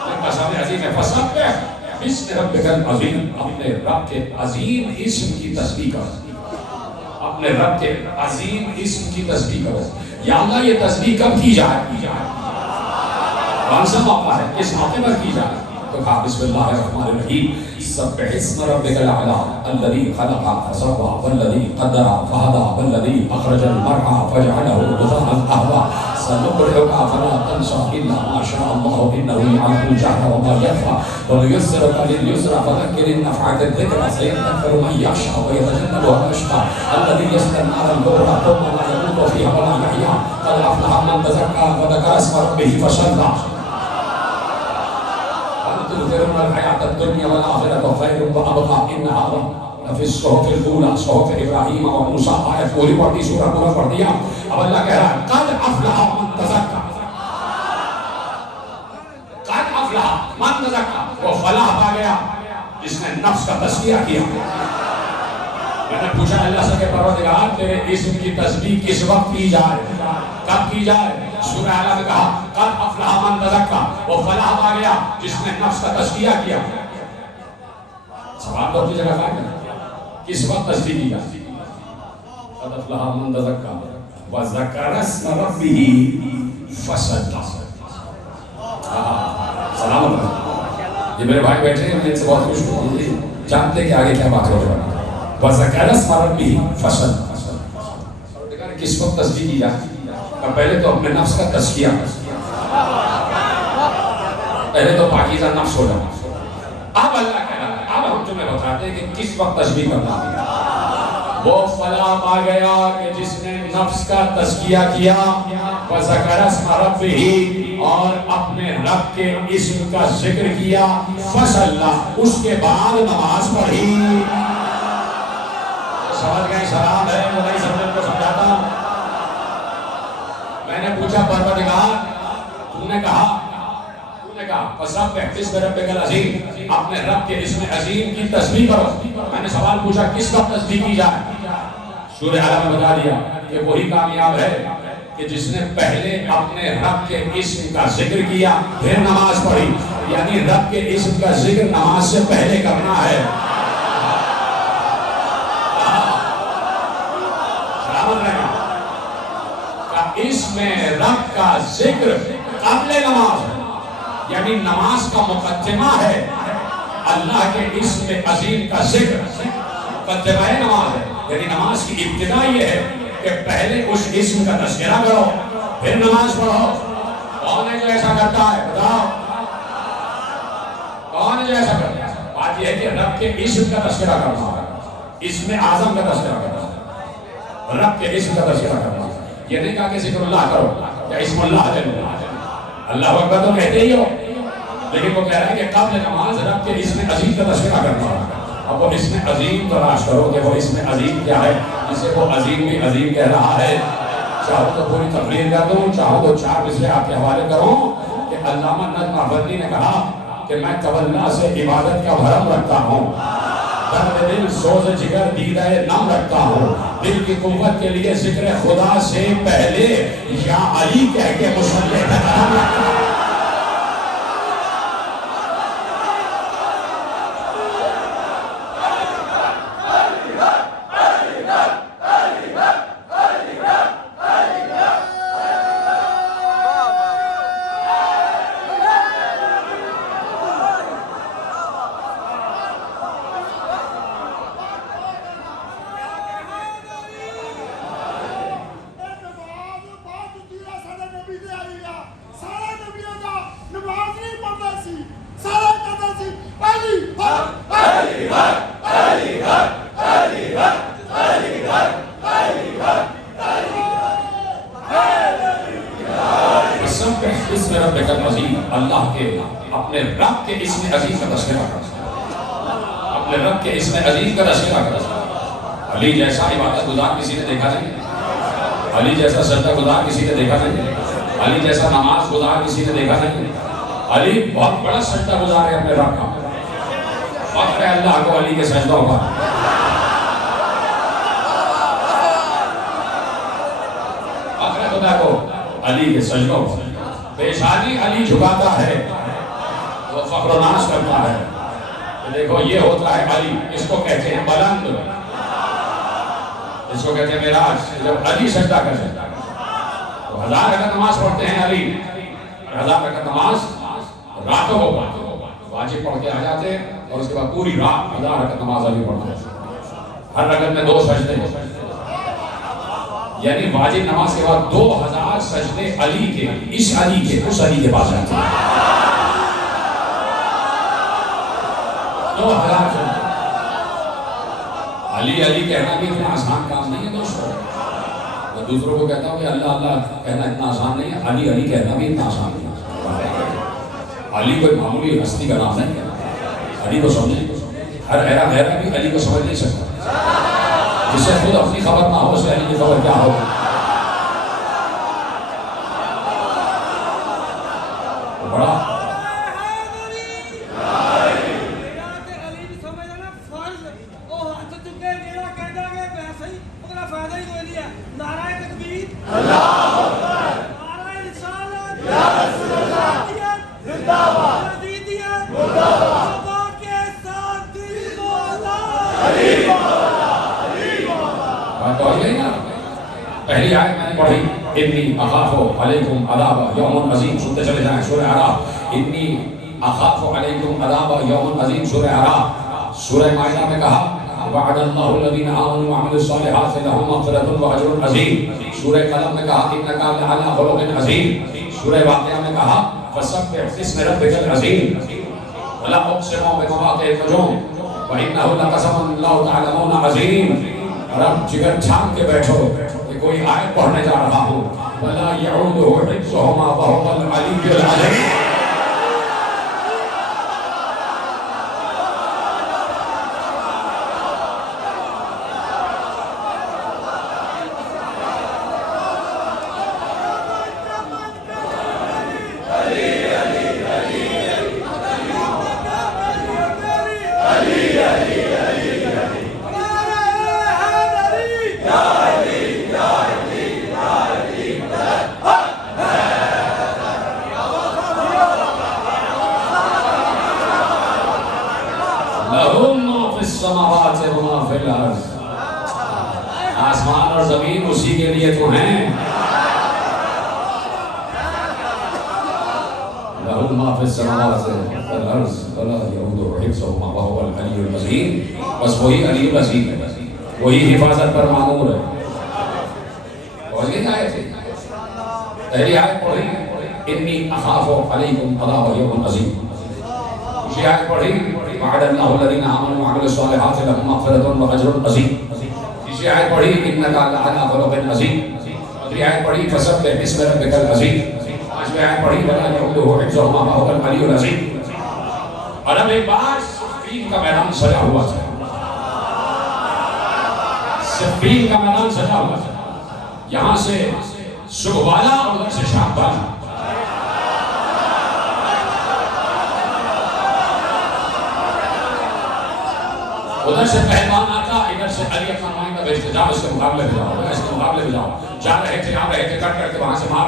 یہ قسم عظیم ہے. فسبح بسم ربک العظیم, اپنے رب کے عظیم اسم کی تسبیح کرو, اپنے رب کے عظیم اسم کی تسبیح کرو. یا اللہ یہ تسبیح کب کی جائے, کون سا موقع ہے, کس موقع پر کی جائے؟ تو کہا بسم اللہ الرحمن الرحیم سبح اسم ربک الاعلی الذی خلق فسوى والذی قدر فہدى والذی اخرج المرعى فجعله غثاء احوا سنقرئك فلا تنسى الا ما شاء الله انه يعلم الجهر وما يخفى ونيسرك لليسرى فذكر ان نفعت الذكرى سيذكر من يخشى ويتجنبها الاشقى الذي يصلى النار الكبرى ثم لا يموت فيها ولا يحيا قد افلح من تزكى وذكر اسم ربه فصلى تؤثرون الحياة الدنيا والآخرة خير وأبقى إن هذا لفي الصحف الأولى صحف إبراهيم وموسى. آیت پوری پڑھی, سورہ پورا پڑھ دیا. اب اللہ کہہ رہا ہے قد افلح من تزکا, قد افلح من تزکا, وہ فلاح پا گیا جس نے نفس کا تزکیہ کیا. میں نے پوچھا اللہ سے کہ پروردگار تیرے اسم کی تسبیح کس وقت کی جائے, کب کی جائے؟ سورہ اعلیٰ میں کہا قد افلح من تزکا, وہ فلاح پا گیا جس نے نفس کا تزکیہ کیا. سوال تو اپنی جگہ قائم ہے, کس وقت تسبیح کی جائے؟ قد افلح من تزکا وذکر اسم ربہ فصلی. سلام علیکم. یہ میرے بھائی بیٹھے ہیں, میں ان سے بہت خوش ہوں, جانتے کہ آگے کیا بات ہو رہا ہے. وذکر اسم ربہ فصلی. کس وقت تسبیح کی جائے؟ اور پہلے تو اپنے نفس کا تزکیہ، پہلے تو پاکیزہ نفس ہو جانا. اب اللہ کہہ رہا ہے، اب ہم تمہیں بتاتے ہیں کہ کس وقت تسبیح کرنا ہے. وہ فلاح آ گیا کہ جس نے نفس کا تزکیہ کیا، وَذَكَرَ اسْمَ رَبِّهِ، اور اپنے رب کے اسم کا ذکر کیا، فَصَلَّى، اس کے بعد نماز پڑھی. سمجھ گئے؟ سلام ہے وہ نہیں سمجھنے کو سمجھاتا. میں نے پوچھا پروردگار، تو نے کہا فَسَبِّحْ بِاسْمِ رَبِّكَ الْعَظِيمِ، اپنے رب کے اسم عظیم کی تسبیح کرو. میں نے سوال پوچھا کس وقت تسبیح کی جائے؟ سورہ اعلیٰ میں بتا دیا کہ وہی کامیاب ہے کہ جس نے پہلے اپنے رب کے اسم کا ذکر کیا پھر نماز پڑھی. یعنی رب کے اسم کا ذکر نماز سے پہلے کرنا ہے. سلامت رہنا. اسم رب کا ذکر قبل نماز ہے، یعنی نماز کا مقدمہ ہے اللہ کے اسم عظیم کا ذکر. مقدمہ نماز ہے، یعنی نماز کی ابتدا یہ ہے کہ پہلے اس اسم کا تذکرہ کرو پھر نماز پڑھو. کون ہے جو ایسا کرتا ہے؟ بتاؤ کون ہے جو ایسا کرتا ہے؟ بات یہ ہے کہ رب کے اسم کا تذکرہ کرنا ہے، اسم اعظم کا تذکرہ کرنا ہے، رب کے اسم کا تذکرہ کرنا ہے. یہ نہیں کہا کہ ذکر اللہ کرو یا اسم اللہ جل اللہ اکبر تو کہتے ہی ہو، لیکن وہ کہہ رہا ہے کہ قبل نماز رب کے اسم عظیم کا تذکرہ کرنا ہے. اب وہ اسم عظیم تلاش کرو کہ وہ اسم عظیم کیا ہے جسے وہ عظیم بھی عظیم کہہ رہا ہے. چاہو تو پوری تقریر کر دوں، چاہو تو 4 مصرے آپ کے حوالے کروں کہ علامہ نجم افندی نے کہا کہ میں تولا سے عبادت کا بھرم رکھتا ہوں، درد دل سوز جگر دیدہ نم رکھتا ہوں، دل کی قوت کے لیے ذکر خدا سے پہلے یا علی کہہ کے مصلی کا نام رکھتا ہوں. اللہ کے اپنے رب کے اسم عظیم کا تذکرہ کرنا، اپنے رب کے اسم عظیم کا تذکرہ کرنا. علی جیسا عبادت گزار کسی نے دیکھا نہیں، علی جیسا سجدہ گزار کسی نے دیکھا نہیں، علی جیسا نماز گزار کسی نے دیکھا نہیں. علی بہت بڑا سجدہ گزار ہے اپنے رب کا. فخر ہے اللہ کو علی کے سجدوں کا. فخر ہے خدا کو علی کے سجدوں کا. پیشانی علی جھکاتا ہے، وہ فخر و ناز کرتا ہے کہ دیکھو یہ ہوتا ہے علی. اس کو کہتے ہیں بلند، اس کو کہتے ہیں معراج. جب علی سجدہ کر سکتا ہے تو 1000 رکعت نماز پڑھتے ہیں علی. 1000 رکعت نماز راتوں کو واجب پڑھ کے آ جاتے ہیں اور اس کے بعد پوری رات 1000 رکعت نماز علی پڑھتے ہیں. ہر رکعت میں 2 سجدے، یعنی واجب نماز کے بعد 2000 سجدے علی کے، اس علی کے، اس علی کے پاس جاتے ہیں. 2000 سجدے. علی علی کہنا بھی اتنا آسان کام نہیں ہے دوستوں. میں دوسروں کو کہتا ہوں کہ اللہ اللہ کہنا اتنا آسان نہیں ہے، علی علی کہنا بھی اتنا آسان نہیں ہے. علی کوئی معمولی ہستی کا نام نہیں ہے. علی کو سمجھیں، ہر ایرا غیرہ بھی علی کو سمجھ نہیں سکتا. جسے خود اپنی خبر نہ ہو اسے علی کی خبر کیا ہو. بڑا پہلی آیت میں نے پڑھی انی اخاف علیکم عذاب یوم عظیم. سنتے چلے جائیں سورہ اعراف. انی اخاف علیکم عذاب یوم عظیم سورہ اعراف. سورہ مائدہ میں کہا وعد اللہ الذین آمنوا وعملوا الصالحات لهم مغفرۃ واجر عظیم. سورہ قلم میں کہا انک لعلی خلق عظیم. سورہ واقعہ میں کہا فسبح باسم ربک العظیم. ولا اقسم بمواقع النجوم وانہ لقسم لو تعلمون عظیم. اور اب جگر چھان کے بیٹھو کہ کوئی آیت پڑھنے جا رہا ہوں. ولا يعوده حفظهما وهو العلی العظیم. آسمان اور زمین اسی کے لیے تو ہیں. لَهُ مَا فِي السَّمَاوَاتِ وَالْأَرْضِ وَلَا يَئُودُهُ حِفْظُهُمَا وَهُوَ الْعَلِيُّ الْعَظِيمُ. بس وہی علی العظیم ہے, وہی حفاظت پر مامور ہے. اور یہ آیت ہے, پہلی آیت پڑھی انی اخاف علیکم عذاب یوم عظیم. دوسری آیت پڑھی وعد اللہ الذین آمنوا وعملوا الصالحات لهم مغفرۃ واجر عظیم. تیسری آیت پڑھی انک لعلی خلق عظیم. چوتھی آیت پڑھی فسبح باسم ربک العظیم. پانچویں آیت پڑھی ولا یعوده حفظهما وهو العلی العظیم. اور اب ایک بار صفین کا میدان سجا ہوا تھا. صفین کا میدان سجا ہوا تھا. یہاں سے صبح والا اور ادھر سے شام والا. ادھر سے پہلوان آتا, ادھر سے علی اپنا نمائندہ بھیجتے, جاؤ اس کے مقابلے میں جاؤ, اس کے مقابلے میں جاؤ. جا رہے تھے, آ رہے تھے, کٹ کر کے وہاں سے مار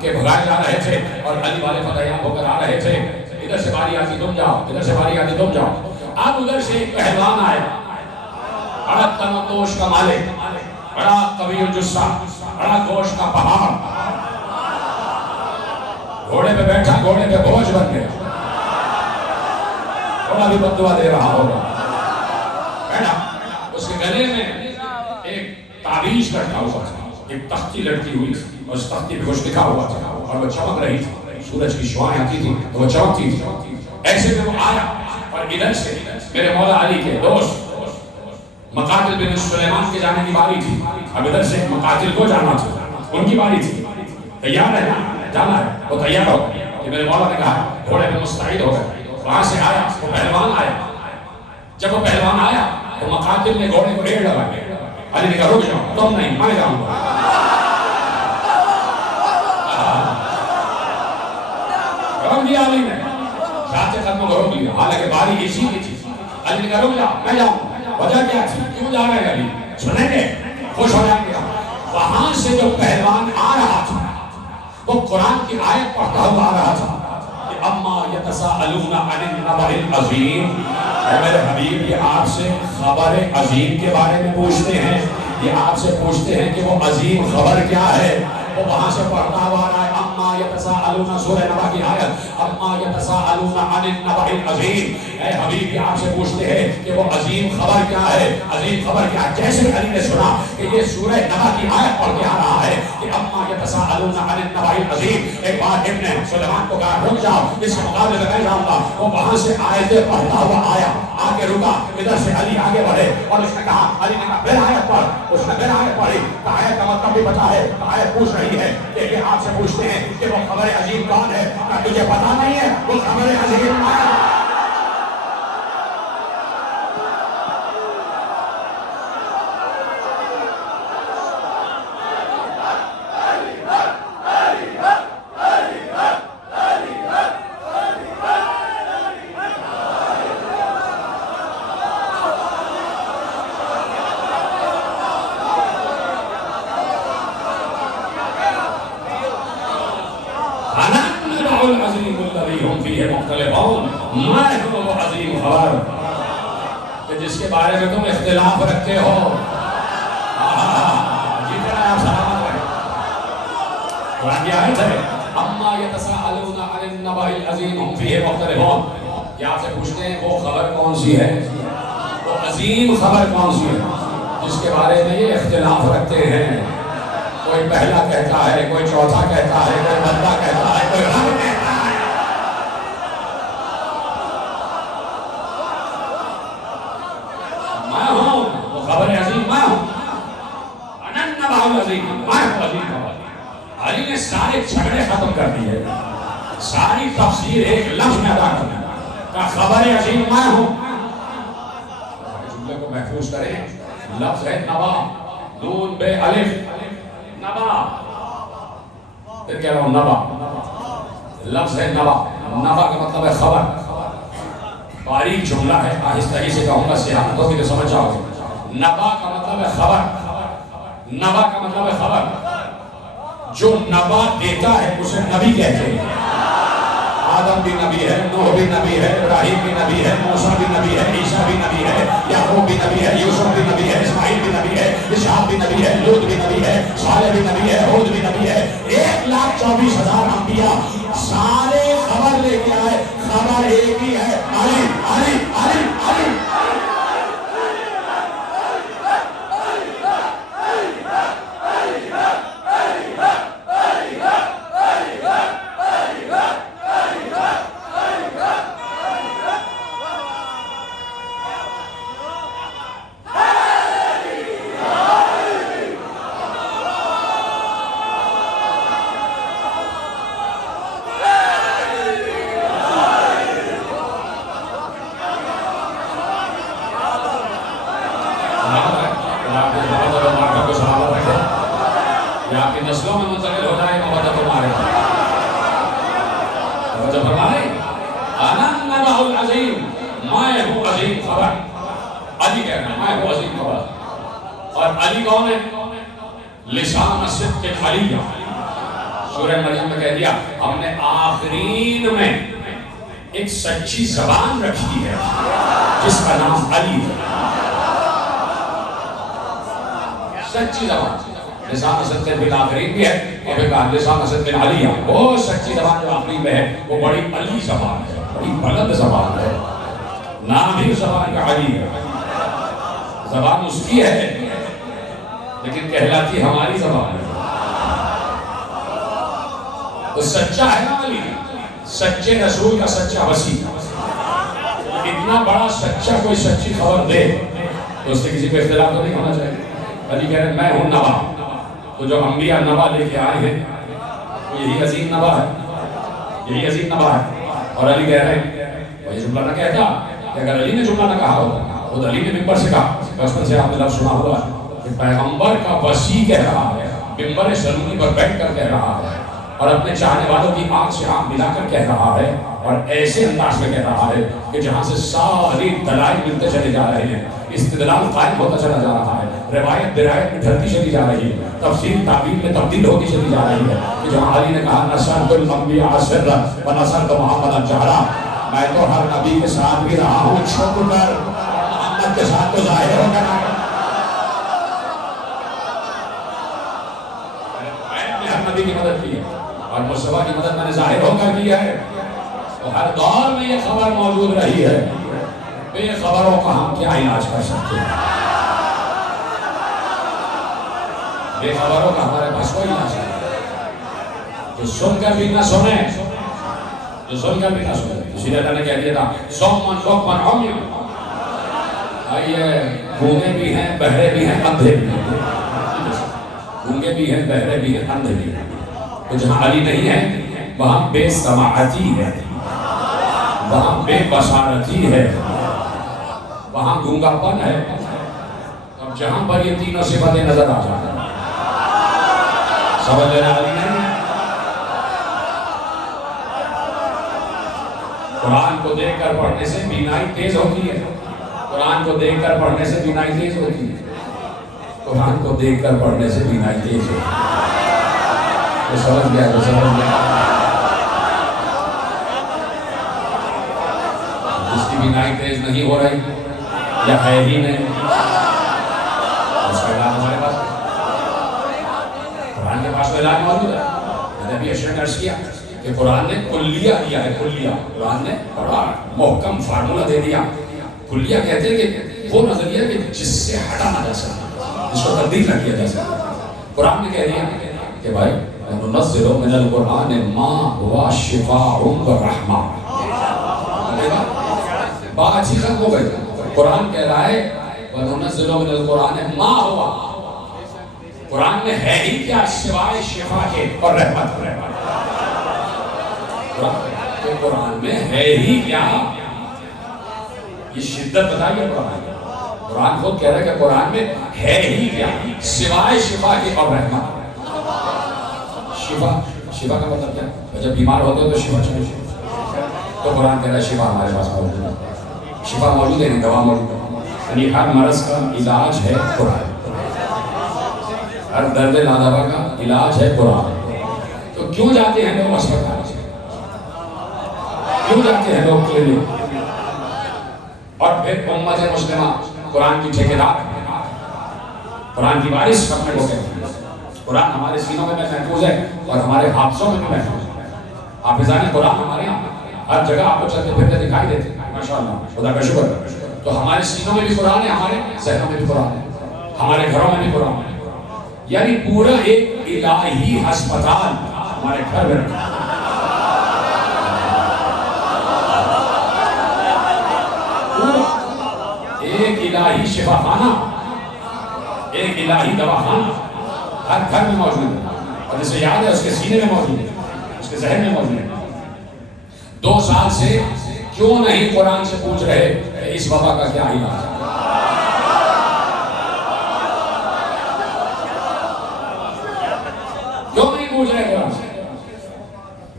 کے بھگائے جا رہے تھے, اور علی والے فتحیاب ہو کر آ رہے تھے. ادھر سے باری آتی تم جاؤ, ادھر سے باری آتی تم جاؤ. اب ادھر سے ایک پہلوان آیا, بڑا تنوش کا مالک, بڑا قوی الجثہ, بڑا گوشت کا پہاڑ, گھوڑے پہ بیٹھا, گھوڑے پہ بوجھ بن گیا. تھوڑا بھی بددعا دے رہا ہوگا. اس کے گلے میں ایک تعویذ لٹکا ہوا تھا, ایک تختی لٹکی ہوئی تھی, اور اس تختی پہ کچھ لکھا ہوا تھا, اور وہ چمک رہی تھی. سورج کی شعاعیں آتی تھی تو وہ چمکتی تھی. ایسے میں وہ آیا, اور ادھر سے میرے مولا علی کے دوست مقاتل بن سلیمان کے جانے کی باری تھی. اب ادھر سے مقاتل کو جانا تھا, ان کی باری تھی. تیار ہے نا, جانا ہے. وہ تیار ہو گئے کہ میرے مولا نے کہا, گھوڑے پہ مستعد ہو گئے. وہاں سے آیا, وہ پہلوان آیا. جب وہ پہلوان آیا تو مقاتل نے گھوڑے کو ڈیڑھ لگا دیا. علی نے کہا رک جاؤ, تم نہیں, میں جاؤں گا. روک دیا علی نے, ذات ختم کو روک لیا, حالانکہ باری اسی کی تھی. علی نے کہا رک جاؤ, میں جاؤں. وجہ کیا تھی, کیوں جا رہے ہیں علی, سنیں گے, خوش ہو جائیں گے. وہاں سے جو پہلوان آ رہا تھا وہ قرآن کی آیت پڑھتا ہوا آ رہا تھا کہ اما یتساءلون عن النبأ العظیم. میرے حبیب, یہ آپ سے خبر عظیم کے بارے میں پوچھتے ہیں, یہ آپ سے پوچھتے ہیں کہ وہ عظیم خبر کیا ہے. وہ وہاں سے پڑھتا ہوا رہا ہے اما یتساءلون, سورہ نبأ کی آیت, اما یتساءلون عن النبأ العظیم. اے حبیب, یہ آپ سے پوچھتے ہیں کہ وہ عظیم خبر کیا ہے, عظیم خبر کیا ہے. جیسے علی نے سنا کہ یہ سورہ نبأ کی آیت پڑھ کے آ رہا ہے کہ اما یتساءلون عن النبأ العظیم, ایک بار ابن سلیمان کو کہا رک جاؤ, اس کے مقابلے میں میں جاؤں گا. وہ وہاں سے آیتیں پڑھتا ہوا آیا, آگے رکا. ادھر سے علی آگے بڑھے, اور اس نے کہا, علی نے کہا پھر آیت پڑھ. اس نے پھر آیت پڑھی. آیت کا مطلب بھی پتا ہے, آیت پوچھ رہی ہے کہ یہ آپ سے پوچھتے ہیں کہ وہ خبر عظیم کون ہے. تجھے پتا نہیں ہے وہ خبر عظیم ہے. العظیم الذی هم فیہ مختلفون. میں ہوں وہ عظیم خبر کہ جس کے بارے میں تم اختلاف رکھتے ہو. جتنا آپ سلامت رہے. قرآن کی آیت ہے اما یتساءلون عن النبأ العظیم هم فیہ مختلفون. کیا آپ سے پوچھتے ہیں وہ خبر کون سی ہے, وہ عظیم خبر کون سی ہے جس کے بارے میں یہ اختلاف رکھتے ہیں؟ کوئی پہلا کہتا ہے، کوئی چوتھا کہتا ہے، کوئی بندہ کہتا ہے، کوئی رب کہتا ہے۔ میں ہوں وہ خبر عظیم، میں ہوں اننبہ العظیم، میں ہوں عظیم خبر۔ علی نے سارے جھگڑے ختم کر دیے، ساری تفسیر ایک لفظ میں ادا کرنا کہ خبر عظیم میں ہوں۔ جملے کو محفوظ کریں، لفظ ہے نبا، نون بے الف، نبا، پھر کہہ رہا ہوں نبا، لفظ ہے نبا، نبا کا مطلب ہے خبر۔ باریک جملہ ہے، آہستہ سے کہوں گا، سیاحت ہوگی تو سمجھ جاؤ گے۔ نبا کا مطلب ہے خبر، نبا کا مطلب ہے خبر۔ جو نبا دیتا ہے اسے نبی کہتے ہیں۔ آدم بھی نبی ہے، نوح بھی نبی ہے، ابراہیم بھی نبی ہے، موسیٰ بھی نبی ہے، عیسیٰ بھی نبی ہے، یعقوب بھی نبی ہے، یوسف بھی نبی ہے، اسماعیل بھی نبی ہے، اسحاق بھی نبی ہے، لوط بھی نبی ہے، صالح بھی نبی ہے، ہود بھی نبی ہے۔ 1,24,000 انبیاء سارے خبر لے کے آئے، خبر ایک ہی ہے، علی علی علی علی۔ آپ کی نسلوں میں منتقل ہو جائے محبت تمہارے توجہ فرمائے۔ انا النبأ العظیم، میں ہوں عظیم خبر۔ علی کہہ رہا ہے میں ہوں عظیم خبر۔ اور علی کون ہے؟ لسان صدق علی۔ سورہ مریم میں کہہ دیا ہم نے آخرین میں ایک سچی زبان رکھی ہے جس کا نام علی ہے۔ سچی زبان، لسان صدق بالآخرین بھی ہے، اور پھر کہا لسان صدق علی۔ وہ سچی زبان جو آخری میں ہے وہ بڑی علی زبان ہے، بڑی بلند زبان ہے، نام ہی زبان کا علی ہے۔ زبان اس کی ہے لیکن کہلاتی ہماری زبان ہے۔ تو سچا ہے نا علی، سچے رسول کا سچا وسیع۔ اتنا بڑا سچا کوئی سچی خبر دے تو اس سے کسی کو اختلاف تو نہیں ہونا چاہیے۔ علی کہہ رہے ہیں میں ہوں نبا۔ تو جو انبیاء نبا لے کے آئے ہیں تو یہی عظیم نبا ہے، یہی عظیم نبا ہے۔ اور علی کہہ رہے ہیں وہ یہ جملہ نہ کہتا کہ اگر علی نے جملہ نہ کہا ہوتا، خود علی نے ممبر سے کہا، بچپن سے آپ نے لفظ سنا ہوا ہے کہ پیغمبر کا وسیع کہہ رہا ہے، ممبر سلومی پر بیٹھ کر کہہ رہا ہے، اور اپنے چاہنے والوں کی آنکھ سے آنکھ ملا کر کہہ رہا ہے، اور ایسے انداز میں کہہ رہا ہے کہ جہاں سے ساری دلائل ملتے چلے جا رہے ہیں، استدلال قائم ہوتا چلا جا رہا ہے، روایت درایت میں ڈھلتی چلی جا رہی ہے، تفسیر تعبیر میں تبدیل ہوتی چلی جا رہی ہے، کہ جہاں علی نے کہا نصرت الانبیاء سرا ونصرت محمدا جہرا، میں تو ہر نبی کے ساتھ بھی رہا ہوں چھپ کر، محمد کے ساتھ تو ظاہر ہو کر میں نے ہر نبی کی مدد کی ہے، اور مصطفیٰ کی مدد میں نے ظاہر ہو کر کی ہے۔ تو ہر دور میں یہ خبر موجود رہی ہے، بے خبروں کا ہم کیا علاج کر سکتے ہیں؟ بے خبروں کا ہمارے پاس کوئی علاج نہیں۔ جو سن کر بھی نہ سنے، جو سن کر بھی نہ سنے، اسی لیے اللہ نے کہہ دیا تھا صمّ بکمٌ عمي، آئیے گونگے بھی ہیں، بہرے بھی ہیں، اندھے بھی ہیں، گونگے بھی ہیں، بہرے بھی ہیں، اندھے بھی ہیں۔ تو جہاں علی نہیں ہے وہاں بے سماعتی ہے، وہاں بے بصارتی ہے، وہاں گونگا پن ہے۔ اب جہاں پر یہ تینوں صفتیں نظر آ جاتی ہیں، سمجھ لینا علی نہیں ہے۔ قرآن کو دیکھ کر پڑھنے سے بینائی تیز ہوتی ہے، قرآن کو دیکھ کر پڑھنے سے بینائی تیز ہوتی ہے، قرآن کو دیکھ کر پڑھنے سے بینائی تیز ہوتی ہے۔ تو سمجھ گیا، تو سمجھ گیا۔ جس کی بینائی تیز نہیں ہو رہی یا ہے ہی نہیں، اس کا علاج ہمارے پاس قرآن کے پاس علاج موجود ہے۔ میں نے ابھی اشرف عرض کیا کہ قرآن نے کلیہ دیا ہے، کلیہ قرآن نے بڑا محکم فارمولہ دے دیا۔ کلیہ کہتے ہیں کہ وہ نظریہ کہ جس سے ہٹا نہ جا سکے، جس کو تبدیل نہ کیا جا سکے. قرآن نے کہہ دیا کہ بھائی ننزل من القرآن ما هو شفاء ورحمہ. بات ہی ختم ہو گئی. قرآن کہہ رہا ہے وَنُنَزِّلُ مِنَ الْقُرْآنِ مَا هُوَ، قرآن میں ہے ہی کیا سوائے شفا کے اور رحمت. قرآن میں ہے ہی کیا، یہ شدت بتائیے. قرآن خود کہہ رہا ہے کہ قرآن میں ہے ہی کیا سوائے شفا کے اور رحمت. شفا کا مطلب کیا؟ جب بیمار ہوتے ہو تو شفا چاہیے، تو قرآن کہہ رہا ہے شفا ہمارے پاس موجود ہے. شفا موجود ہے، دوا موجود ہے. یعنی ہر مرض کا علاج ہے قرآن، ہر درد نادوا کا علاج ہے قرآن. تو کیوں جاتے ہیں لوگ اسپتال، کیوں جاتے ہیں لوگ کلینک؟ اور پھر امت مسلمہ قرآن کی ٹھیکیدار، قرآن کی وارث اپنے کو کہتے ہیں. قرآن ہمارے سینوں میں محفوظ ہے اور ہمارے حافظوں میں محفوظ ہے. حافظان قرآن ہمارے یہاں ہر جگہ آپ کو چلتے پھرتے دکھائی دیتے ہیں، ماشاءاللہ، خدا کا شکر. تو ہمارے سینوں میں بھی قرآن ہے، ہمارے ذہنوں میں بھی قرآن ہے، ہمارے گھروں میں بھی قرآن ہے. یعنی پورا ایک الہی ہسپتال ہمارے گھر میں رکھا. ایک الہی شفا خانہ، ایک الہی دواخانہ ہر گھر میں موجود ہے. اور جسے یاد ہے اس کے سینے میں موجود ہے، اس کے ذہن میں موجود ہے. 2 سال سے کیوں نہیں قرآن سے پوچھ رہے کہ اس وبا کا کیا علاج ہے؟ کیوں نہیں پوچھ رہے قرآن سے؟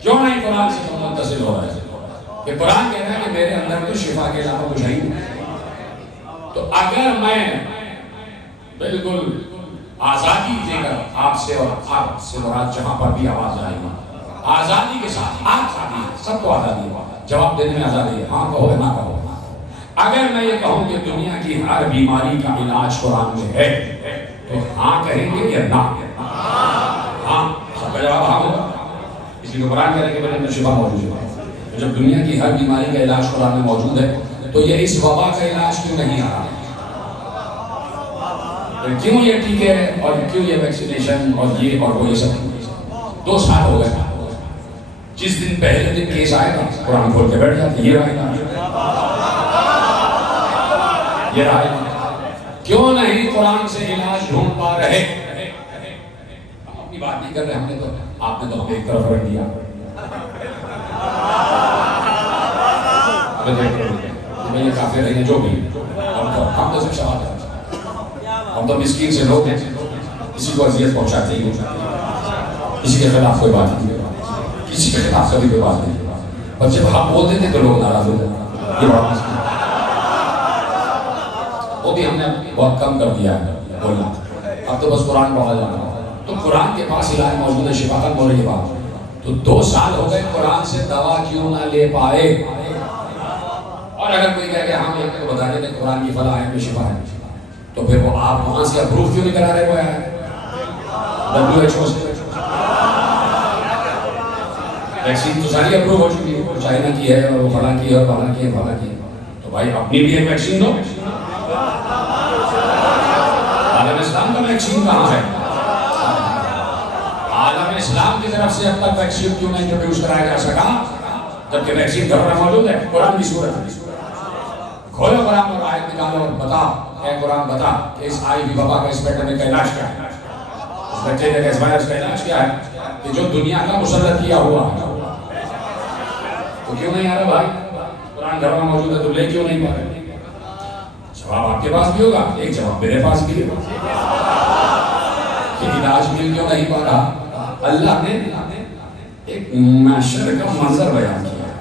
کیوں نہیں قرآن سے متصل ہو رہا ہے؟ کہ قرآن کہتا ہے کہ میرے اندر تو شفا کے علاوہ کچھ نہیں. تو اگر میں بالکل آزادی دے کر آپ سے اور آپ سے مراد جہاں پر بھی آواز آئے گی، آزادی کے ساتھ آزادی ہے، سب کو آزادی ہے، جواب دینے میں آزادی ہے، ہاں کہو نہ کہو. اگر میں یہ کہوں کہ دنیا کی ہر بیماری کا علاج قرآن میں ہے تو ہاں کہیں گے یا نہ؟ ہاں، سب کا جواب ہاں ہوگا. اس لیے قرآن کہہ رہے کہ میرے اندر شفا موجود ہے. جب دنیا کی ہر بیماری کا علاج قرآن میں موجود ہے تو یہ اس وبا کا علاج کیوں نہیں آ رہا؟ کیوں یہ ٹیکے اور کیوں یہ ویکسینیشن اور یہ اور وہ یہ سب؟ 2 سال ہو گئے. جس دن پہلے دن کیس آئے گا قرآن کھول کے بیٹھ جاتے، یہ رائے یہ رائے. کیوں نہیں قرآن سے علاج ڈھونڈ پا رہے؟ اپنی بات نہیں کر رہے، ہم نے تو آپ نے تو ہمیں ایک طرف رکھ دیا. یہ کافر ہیں جو بھی، ہم تو صرف شباب ہیں، ہم تو مسکین سے لوگ ہیں، کسی کو اذیت پہنچاتے ہی کسی کے خلاف کوئی بات نہیں، کسی کے خلاف کبھی کوئی بات نہیں. اور جب ہم بولتے تھے تو لوگ ناراض ہوتے تھے، یہ بڑا مسئلہ. وہ بھی ہم نے بہت کم کر دیا ہے بولنا. اب تو بس قرآن پڑھا جانا. تو قرآن کے پاس علاج موجود ہے، شفا کا بول رہی بات. تو 2 سال ہو گئے قرآن سے دوا کیوں نہ لے پائے؟ اور اگر کوئی کہہ کہ ہم ایک کو بتا دیتے قرآن کی فلاں آیت میں شفا ہے، تو پھر وہ آپ وہاں سے اپروف کیوں نہیں کرا رہے؟ وہ ہے WHO سے ویکسین تو ساری اپروو ہو چکی ہے، چائنا کی ہے اور وہ فلاں کی ہے اور فلاں کی ہے فلاں کی ہے. تو بھائی اپنی بھی ایک ویکسین دو. عالم اسلام کا ویکسین کہاں ہے؟ عالم اسلام کی طرف سے اب تک ویکسین کیوں نہیں انٹروڈیوس کرایا جا سکا جبکہ ویکسین گھر میں موجود ہے؟ قرآن کی صورت کھولو قرآن اور آیت نکالو اور بتا، اے قرآن بتا کہ اس آئی بھی وبا کا اس پیٹرن کا علاج کیا ہے، اس بیکٹیریا کا اس وائرس کا علاج کیا ہے کہ جو دنیا کا مسلط کیا ہوا ہے. تو کیوں نہیں آ رہا بھائی؟ قرآن گھر میں موجود ہے تو لے کیوں نہیں پا رہے؟ جواب آپ کے پاس بھی ہوگا، ایک جواب میرے پاس بھی ہوگا کہ علاج مل کیوں نہیں پا رہا. اللہ نے ایک معاشر کا منظر بیان کیا ہے،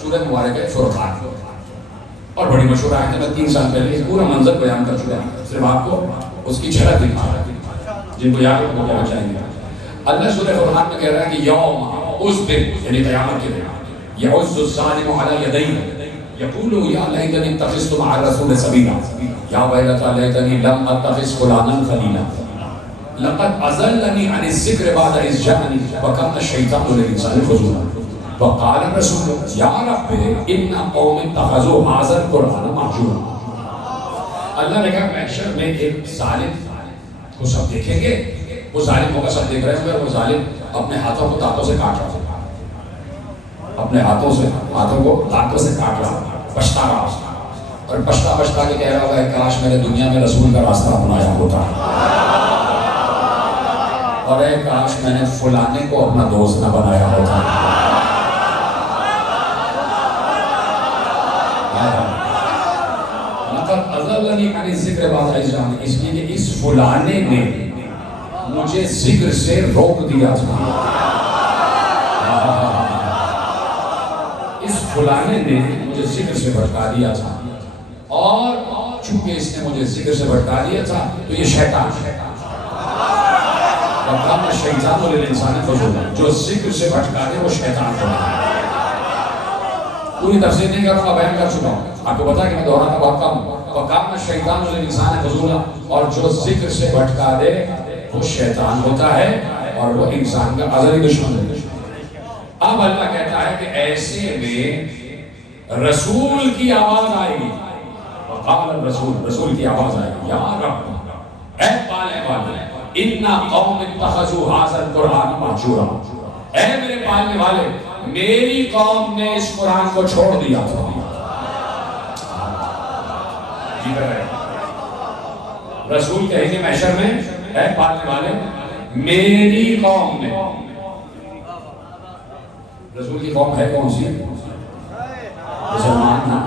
سورۃ مبارکہ فرقان، اور بڑی مشہور آیت ہے. میں 3 سال پہلے پورا منظر بیان کر چکا ہوں، صرف آپ کو اس کی جھلک دکھا رہا ہے، جن کو یاد ہو وہ کہنا چاہیں گے. اللہ سورہ فرقان میں کہہ رہا ہے کہ یوم، اس دن یعنی قیامت کے دن، یعز الظالم علی یدیہ یقول یا لیتنی اتخذت مع الرسول سبیلا یا ویلتی لیتنی لم اتخذ فلانا خلیلا لقد اضلنی عن الذکر بعد اذ جاءنی وکان الشیطان للانسان خذولا وقال الرسول یا رب ان قوم اتخذوا هذا القرآن مهجورا. اللہ نے کہا محشر میں ایک ظالم کو سب دیکھیں گے، وہ ظالم ہوگا، سب دیکھ رہے ہیں، وہ ظالم اپنے ہاتھوں کو دانتوں سے کاٹ رہا ہے، اپنے ہاتھوں کو دانتوں سے کاٹ رہا ہے، پچھتا رہا، اور پچھتا کے کہہ رہا ہوگا کاش میرے دنیا میں رسول کا راستہ اپنایا ہوتا، اور اے کاش میں نے فلانے کو اپنا دوست نہ بنایا ہوتا۔ لقد اضلنی عن الذکر بعد اذ جاءنی، اس لیے کہ اس فلانے نے مجھے ذکر سے روک دیا تھا، اس فلانے نے مجھے ذکر سے بھٹکا دیا تھا، اور چونکہ اس نے مجھے ذکر سے بھٹکا دیا تھا تو یہ شیطان وَقَامَ الشَّيْطَانُ لِلْإِنسَانِ خَذُولًا، جو ذکر سے بھٹکا دے وہ شیطان ہوتا ہے۔ پوری تفسیر نہیں کروں گا، بیان کر چکا ہوں، آپ کو پتا کہ میں دہرانا بہت کم ہوں۔ وَقَامَ الشَّيْطَانُ لِلْإِنسَانِ خَذُولًا، اور جو ذکر سے بھٹکا دے وہ شیطان ہوتا ہے، اور وہ انسان کا ازلی دشمن ہے۔ اب اللہ کہتا ہے کہ ایسے میں رسول کی آواز آئے گی، وقال الرسول، رسول کی آواز آئے گی، یا رب، اے پالنے والے، اِنَّا قَوْمِ اتَّخَذُوا هَذَا الْقُرْآنَ مَهْجُورًا، اے میرے پالنے والے، میری قوم نے اس قرآن کو چھوڑ دیا تھا۔ رسول کہیں گے محشر میں، اے پالنے والے، میری قوم نے، رسول کی قوم ہے کون سی؟ مسلمان نا،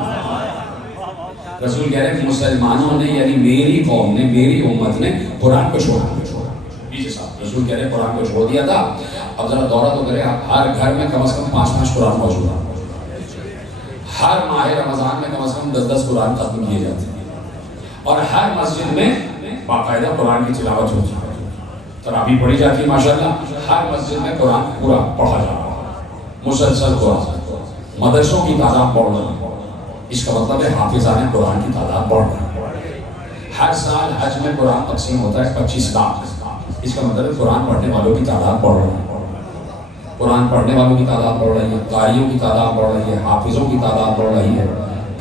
رسول کہہ رہے ہیں مسلمانوں نے، یعنی میری قوم نے، میری امت نے قرآن کو چھوڑا۔ پیچھے صاحب رسول کہہ رہے ہیں قرآن کو چھوڑ دیا تھا۔ اب ذرا دورہ تو کریں، ہر گھر میں کم از کم 5 قرآن موجود ہیں، ہر ماہ رمضان میں کم از کم 10 قرآن ختم کیے جاتے ہیں، اور ہر مسجد میں باقاعدہ قرآن کی تلاوت ہوتی ہے، تراویح پڑھی جاتی ہے، ماشاءاللہ ہر مسجد میں قرآن پورا پڑھا جا رہا ہے، مسلسل قرآن، مدرسوں کی تعداد بڑھ رہی ہے، اس کا مطلب ہے حافظان قرآن کی تعداد بڑھ رہی ہے۔ ہر سال حج میں قرآن تقسیم ہوتا ہے 25 لاکھ، اس کا مطلب ہے قرآن پڑھنے والوں کی تعداد بڑھ رہی ہے، قرآن پڑھنے والوں کی تعداد بڑھ رہی ہے، قاریوں کی تعداد بڑھ رہی ہے، حافظوں کی تعداد بڑھ رہی ہے۔